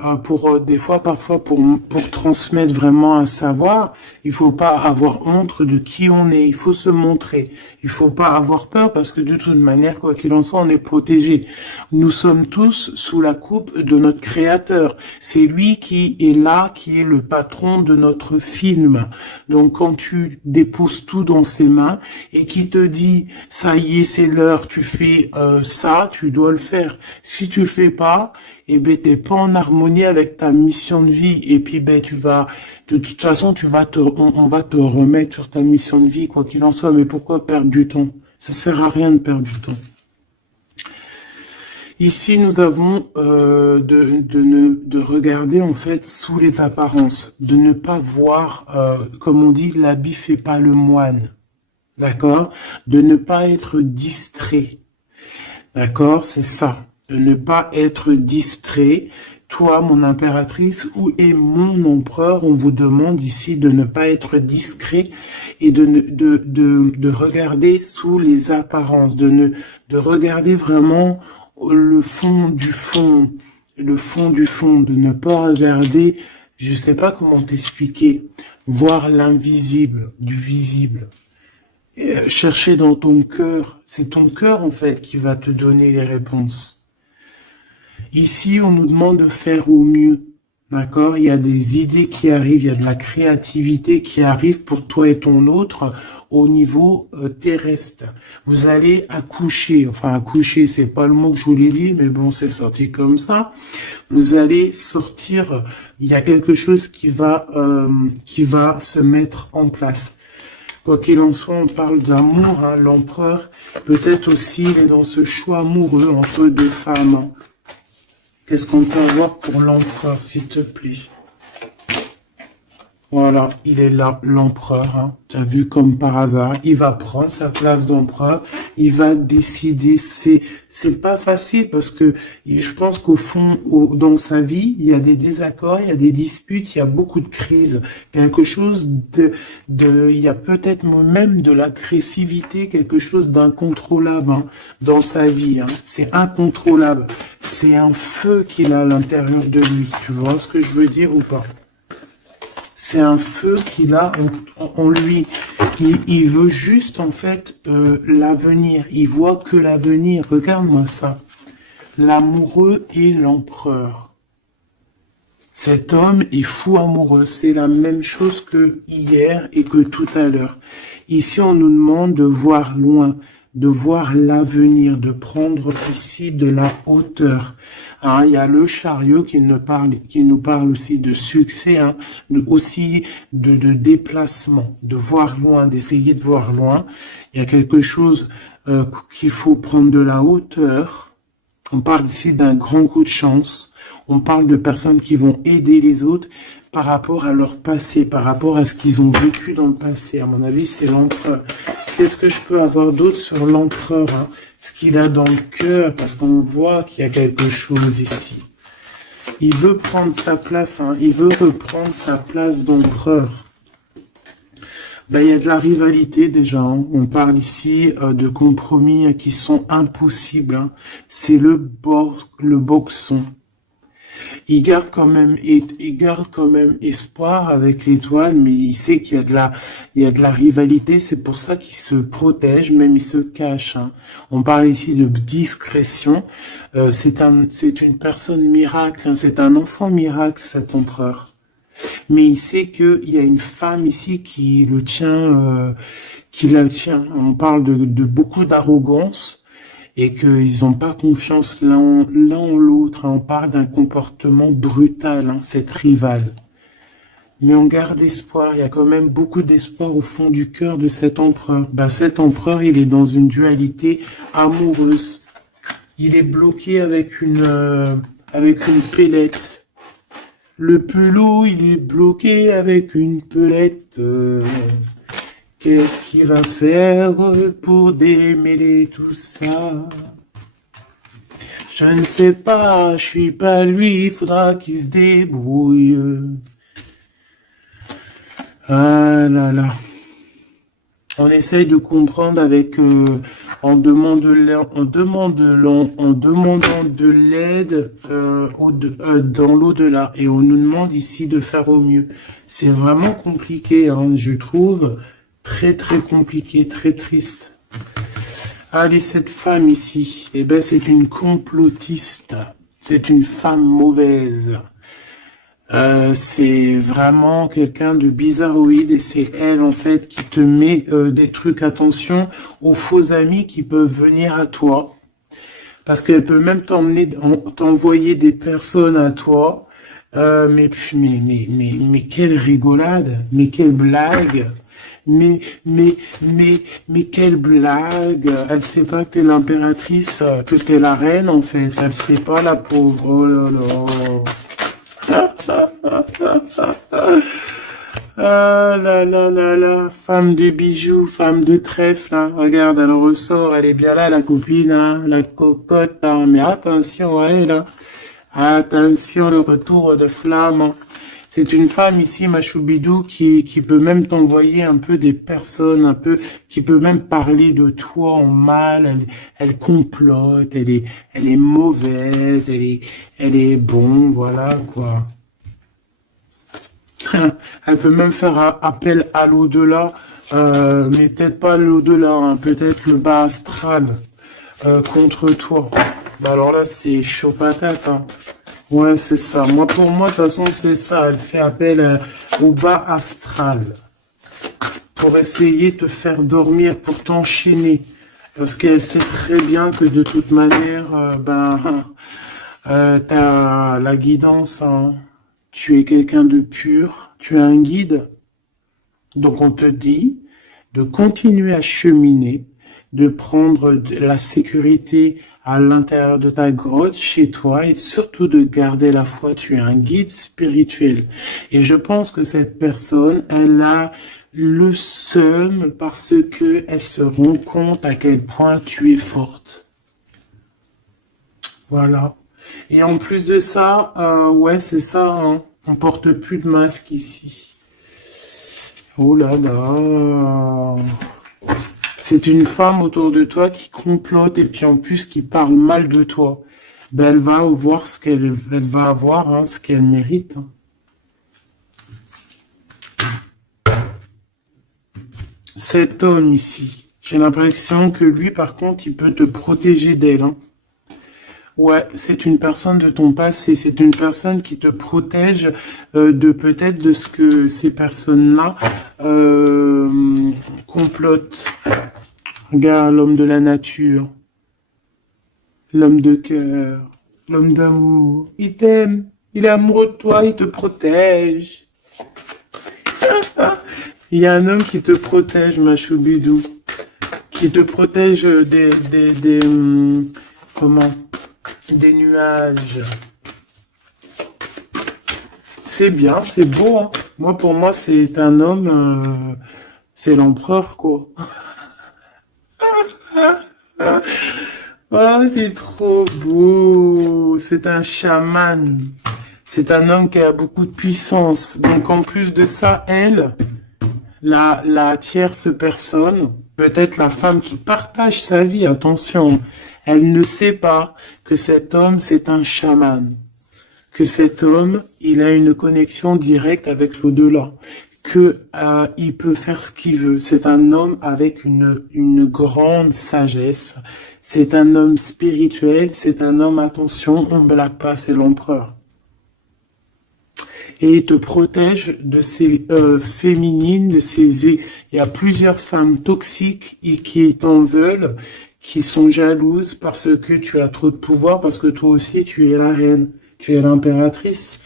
des fois, parfois, pour transmettre vraiment un savoir, il faut pas avoir honte de qui on est. Il faut se montrer. Il faut pas avoir peur parce que de toute manière, quoi qu'il en soit, on est protégé. Nous sommes tous sous la coupe de notre Créateur. C'est lui qui est là, qui est le patron de notre film. Donc, quand tu déposes tout dans ses mains et qui te dit, ça y est, c'est l'heure, tu fais ça, tu dois le faire. Si tu le fais pas, eh ben, t'es pas en harmonie avec ta mission de vie. Et puis, ben, de toute façon, on va te remettre sur ta mission de vie, quoi qu'il en soit. Mais pourquoi perdre du temps? Ça sert à rien de perdre du temps. Ici, nous avons de regarder en fait sous les apparences, de ne pas voir, comme on dit, l'habit fait pas le moine, d'accord? De ne pas être distrait, d'accord? C'est ça. De ne pas être distrait. Toi, mon impératrice, où est mon empereur? On vous demande ici de ne pas être discret et de regarder sous les apparences, de regarder vraiment le fond du fond, de ne pas regarder, je sais pas comment t'expliquer, voir l'invisible du visible. Chercher dans ton cœur, c'est ton cœur en fait qui va te donner les réponses. Ici, on nous demande de faire au mieux, d'accord? Il y a des idées qui arrivent, il y a de la créativité qui arrive pour toi et ton autre au niveau terrestre. Vous allez accoucher, enfin accoucher, c'est pas le mot que je voulais dire, mais bon, c'est sorti comme ça. Vous allez sortir, il y a quelque chose qui va se mettre en place. Quoi qu'il en soit, on parle d'amour, hein, l'empereur, peut-être aussi, il est dans ce choix amoureux entre deux femmes, hein. Qu'est-ce qu'on peut avoir pour l'empereur, s'il te plaît? Voilà, il est là, l'empereur, hein. Tu as vu comme par hasard, il va prendre sa place d'empereur, il va décider, c'est pas facile parce que je pense qu'au fond, dans sa vie, il y a des désaccords, il y a des disputes, il y a beaucoup de crises, quelque chose il y a peut-être même de l'agressivité, quelque chose d'incontrôlable, hein, dans sa vie, hein. C'est incontrôlable, c'est un feu qu'il a à l'intérieur de lui, tu vois ce que je veux dire ou pas? C'est un feu qu'il a en lui. Il veut juste, en fait, l'avenir. Il voit que l'avenir. Regarde-moi ça. L'amoureux et l'empereur. Cet homme est fou amoureux. C'est la même chose que hier et que tout à l'heure. Ici, on nous demande de voir loin, de voir l'avenir, de prendre ici de la hauteur. Hein, il y a le chariot qui nous parle aussi de succès, hein, aussi de déplacement, de voir loin, d'essayer de voir loin. Il y a quelque chose qu'il faut prendre de la hauteur. On parle ici d'un grand coup de chance. On parle de personnes qui vont aider les autres par rapport à leur passé, par rapport à ce qu'ils ont vécu dans le passé. À mon avis, c'est l'empereur. Qu'est-ce que je peux avoir d'autre sur l'empereur, hein? Ce qu'il a dans le cœur, parce qu'on voit qu'il y a quelque chose ici. Il veut prendre sa place, hein? Il veut reprendre sa place d'empereur. Ben, il y a de la rivalité déjà, hein. On parle ici de compromis qui sont impossibles, hein. C'est le boxon. Il garde quand même espoir avec l'étoile, mais il sait qu'il y a de la rivalité. C'est pour ça qu'il se protège, même il se cache, hein. On parle ici de discrétion. C'est une personne miracle, hein. C'est un enfant miracle, cet empereur. Mais il sait qu'il y a une femme ici qui le tient, qui la tient. On parle de beaucoup d'arrogance. Et qu'ils n'ont pas confiance l'un en l'autre. On parle d'un comportement brutal, hein, cette rivale. Mais on garde espoir, il y a quand même beaucoup d'espoir au fond du cœur de cet empereur. Ben, cet empereur, il est dans une dualité amoureuse. Il est bloqué avec une pellette. Le pelot, il est bloqué avec une pelette. Qu'est-ce qu'il va faire pour démêler tout ça? Je ne sais pas, je suis pas lui, il faudra qu'il se débrouille. Ah là là. On essaye de comprendre avec, en demandant de l'aide dans l'au-delà. Et on nous demande ici de faire au mieux. C'est vraiment compliqué, hein, je trouve. Très très compliqué, très triste. Allez, cette femme ici, eh ben c'est une complotiste. C'est une femme mauvaise. C'est vraiment quelqu'un de bizarroïde et c'est elle en fait qui te met des trucs. Attention aux faux amis qui peuvent venir à toi. Parce qu'elle peut même t'envoyer des personnes à toi. Mais quelle rigolade, mais quelle blague. Mais quelle blague! Elle sait pas que t'es l'impératrice, que t'es la reine, en fait. Elle sait pas, la pauvre. Oh là là. Ah là là là là. Femme de bijoux, femme de trèfle, hein. Regarde, elle ressort. Elle est bien là, la copine, hein. La cocotte, hein. Mais attention à elle, hein. Attention, le retour de flamme. C'est une femme ici, Machoubidou, qui peut même t'envoyer un peu des personnes, qui peut même parler de toi en mal. Elle complote, elle est mauvaise, elle est bon, voilà, quoi. Elle peut même faire appel à l'au-delà, mais peut-être pas l'au-delà, hein, peut-être le bas astral, contre toi. Bah alors là, c'est chaud patate, hein. Ouais, c'est ça. Pour moi, de toute façon, c'est ça. Elle fait appel au bas astral pour essayer de te faire dormir, pour t'enchaîner. Parce qu'elle sait très bien que de toute manière, t'as la guidance, hein. Tu es quelqu'un de pur, tu es un guide. Donc on te dit de continuer à cheminer, de prendre de la sécurité à l'intérieur de ta grotte, chez toi, et surtout de garder la foi. Tu es un guide spirituel. Et je pense que cette personne, elle a le seum parce que elle se rend compte à quel point tu es forte. Voilà. Et en plus de ça, ouais, c'est ça, hein. On porte plus de masque ici. Oh là là. C'est une femme autour de toi qui complote et puis en plus qui parle mal de toi. Ben, elle va voir elle va avoir, hein, ce qu'elle mérite, hein. Cet homme ici, j'ai l'impression que lui, par contre, il peut te protéger d'elle, hein. Ouais, c'est une personne de ton passé, c'est une personne qui te protège de peut-être de ce que ces personnes-là complotent. Regarde l'homme de la nature, l'homme de cœur, l'homme d'amour. Il t'aime, il est amoureux de toi, il te protège. Il y a un homme qui te protège, ma choubidou. Qui te protège comment? Des nuages. C'est bien, c'est beau, hein. Moi, pour moi, c'est un homme, c'est l'empereur, quoi. Oh, c'est trop beau. C'est un chaman. C'est un homme qui a beaucoup de puissance. Donc, en plus de ça, elle, la tierce personne, peut-être la femme qui partage sa vie, attention, elle ne sait pas que cet homme, c'est un chaman. Que cet homme, il a une connexion directe avec l'au-delà. Que il peut faire ce qu'il veut. C'est un homme avec une grande sagesse. C'est un homme spirituel. C'est un homme, attention, on ne blague pas, c'est l'empereur. Et il te protège de ces féminines, de ces... Il y a plusieurs femmes toxiques qui t'en veulent, qui sont jalouses parce que tu as trop de pouvoir, parce que toi aussi tu es la reine, tu es l'impératrice.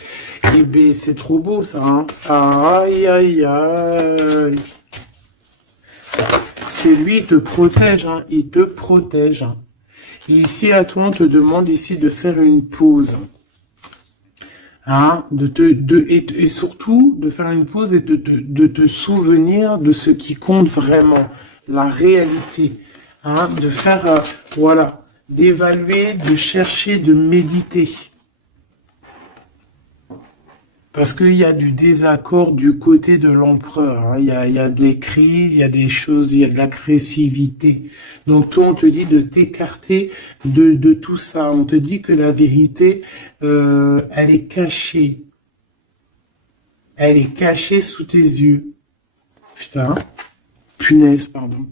Et ben c'est trop beau ça, hein. Aïe aïe aïe. C'est lui, il te protège, hein. Il te protège. Hein. Et ici à toi on te demande ici de faire une pause. Hein, et surtout de faire une pause et de te souvenir de ce qui compte vraiment, la réalité, hein, de faire, voilà, d'évaluer, de chercher, de méditer. Parce qu'il y a du désaccord du côté de l'empereur, hein. Il y a des crises, il y a des choses, il y a de l'agressivité. Donc toi, on te dit de t'écarter de tout ça. On te dit que la vérité, elle est cachée. Elle est cachée sous tes yeux. Putain, punaise, pardon.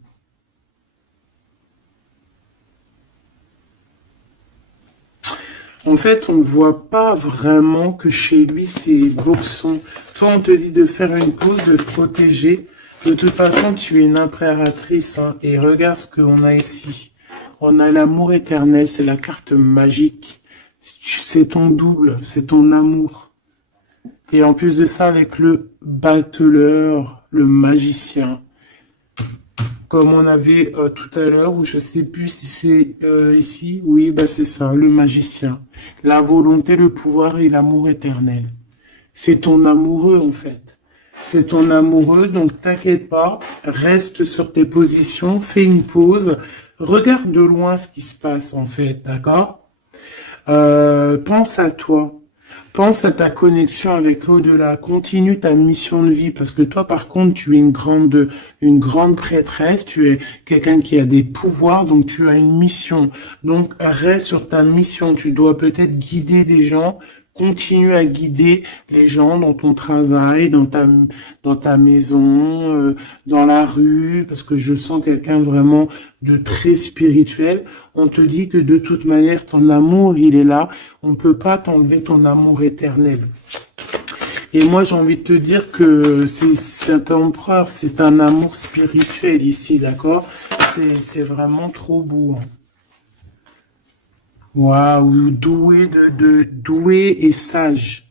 En fait, on ne voit pas vraiment que chez lui, c'est boxon. Toi, on te dit de faire une pause, de te protéger. De toute façon, tu es une impératrice. Hein, et regarde ce qu'on a ici. On a l'amour éternel, c'est la carte magique. C'est ton double, c'est ton amour. Et en plus de ça, avec le battleur, le magicien. Comme on avait tout à l'heure, ou je sais plus si c'est ici, oui, bah c'est ça, le magicien. La volonté, le pouvoir et l'amour éternel. C'est ton amoureux en fait. C'est ton amoureux, donc t'inquiète pas, reste sur tes positions, fais une pause, regarde de loin ce qui se passe en fait, d'accord? Pense à toi. Pense à ta connexion avec l'au-delà. Continue ta mission de vie parce que toi, par contre, tu es une grande prêtresse. Tu es quelqu'un qui a des pouvoirs, donc tu as une mission. Donc reste sur ta mission. Tu dois peut-être guider des gens. Continue à guider les gens dans ton travail, dans ta maison, dans la rue, parce que je sens quelqu'un vraiment de très spirituel. On te dit que de toute manière, ton amour, il est là. On ne peut pas t'enlever ton amour éternel. Et moi, j'ai envie de te dire que cet empereur, c'est un amour spirituel ici, d'accord? C'est vraiment trop beau. Hein. Waouh, doué et sage.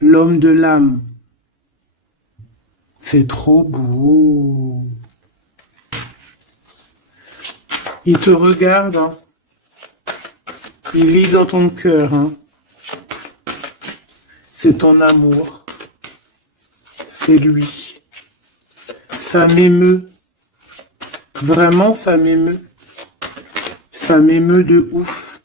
L'homme de l'âme. C'est trop beau. Il te regarde, hein. Il lit dans ton cœur, hein. C'est ton amour. C'est lui. Ça m'émeut. Vraiment, ça m'émeut. Ça m'émeut de ouf.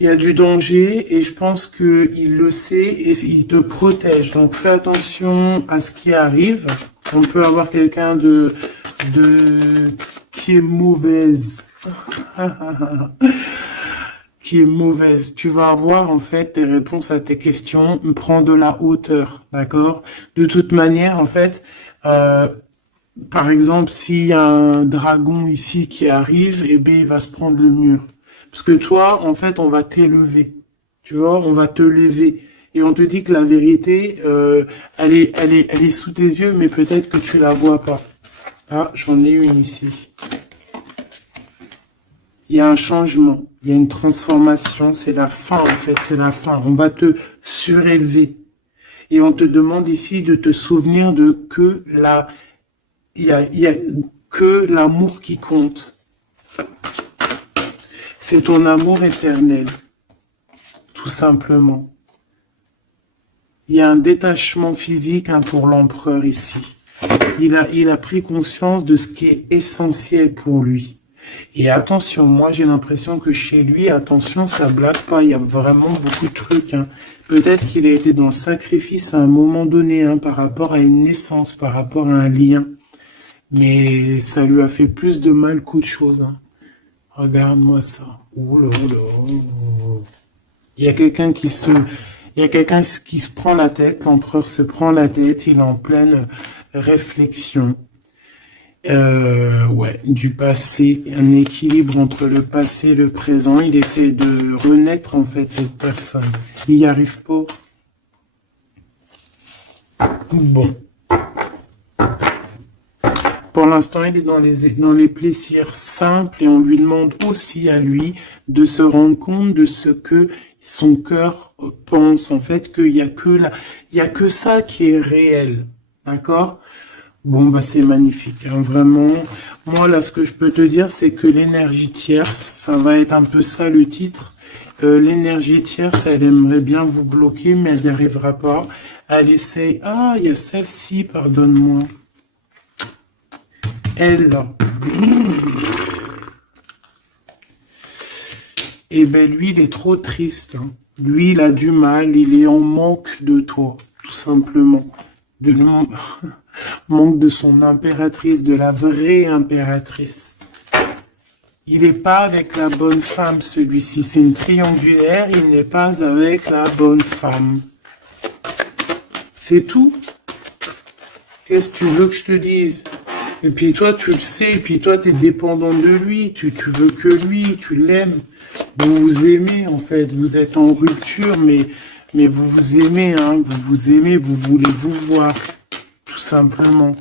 Il y a du danger et je pense qu'il le sait et il te protège. Donc fais attention à ce qui arrive. On peut avoir quelqu'un qui est mauvaise. Qui est mauvaise. Tu vas avoir en fait tes réponses à tes questions. Prends de la hauteur, d'accord? De toute manière, en fait, par exemple, s'il y a un dragon ici qui arrive, eh bien, il va se prendre le mur. Parce que toi, en fait, on va t'élever. Tu vois, on va te lever. Et on te dit que la vérité, elle est sous tes yeux, mais peut-être que tu la vois pas. Ah, j'en ai une ici. Il y a un changement, il y a une transformation, c'est la fin en fait, c'est la fin. On va te surélever. Et on te demande ici de te souvenir de que il y a que l'amour qui compte. C'est ton amour éternel, tout simplement. Il y a un détachement physique pour l'empereur ici. Il a pris conscience de ce qui est essentiel pour lui. Et attention, moi j'ai l'impression que chez lui, attention, ça blague pas, il y a vraiment beaucoup de trucs. Peut-être qu'il a été dans le sacrifice à un moment donné, par rapport à une naissance, par rapport à un lien. Mais ça lui a fait plus de mal qu'autre chose. Regarde-moi ça. Ouh là là. Il y a quelqu'un qui se prend la tête, l'empereur se prend la tête, il est en pleine réflexion. Ouais, du passé, un équilibre entre le passé et le présent. Il essaie de renaître, en fait, cette personne. Il n'y arrive pas. Bon. Pour l'instant, il est dans les plaisirs simples et on lui demande aussi à lui de se rendre compte de ce que son cœur pense. En fait, qu'il y a que ça qui est réel. D'accord? Bon, bah, c'est magnifique, vraiment. Moi, là, ce que je peux te dire, c'est que l'énergie tierce, ça va être un peu ça le titre. L'énergie tierce, elle aimerait bien vous bloquer, mais elle n'y arrivera pas. Elle essaye. Ah, il y a celle-ci, pardonne-moi. Elle, là. Eh ben, lui, il est trop triste. Lui, il a du mal, il est en manque de toi, tout simplement. Manque de son impératrice, de la vraie impératrice. Il n'est pas avec la bonne femme, celui-ci. C'est une triangulaire, il n'est pas avec la bonne femme. C'est tout. Qu'est-ce que tu veux que je te dise? Et puis toi, tu le sais, et puis toi, tu es dépendant de lui, tu veux que lui, tu l'aimes. Vous vous aimez, en fait, vous êtes en rupture, mais vous vous aimez, vous vous aimez, vous voulez vous voir, tout simplement.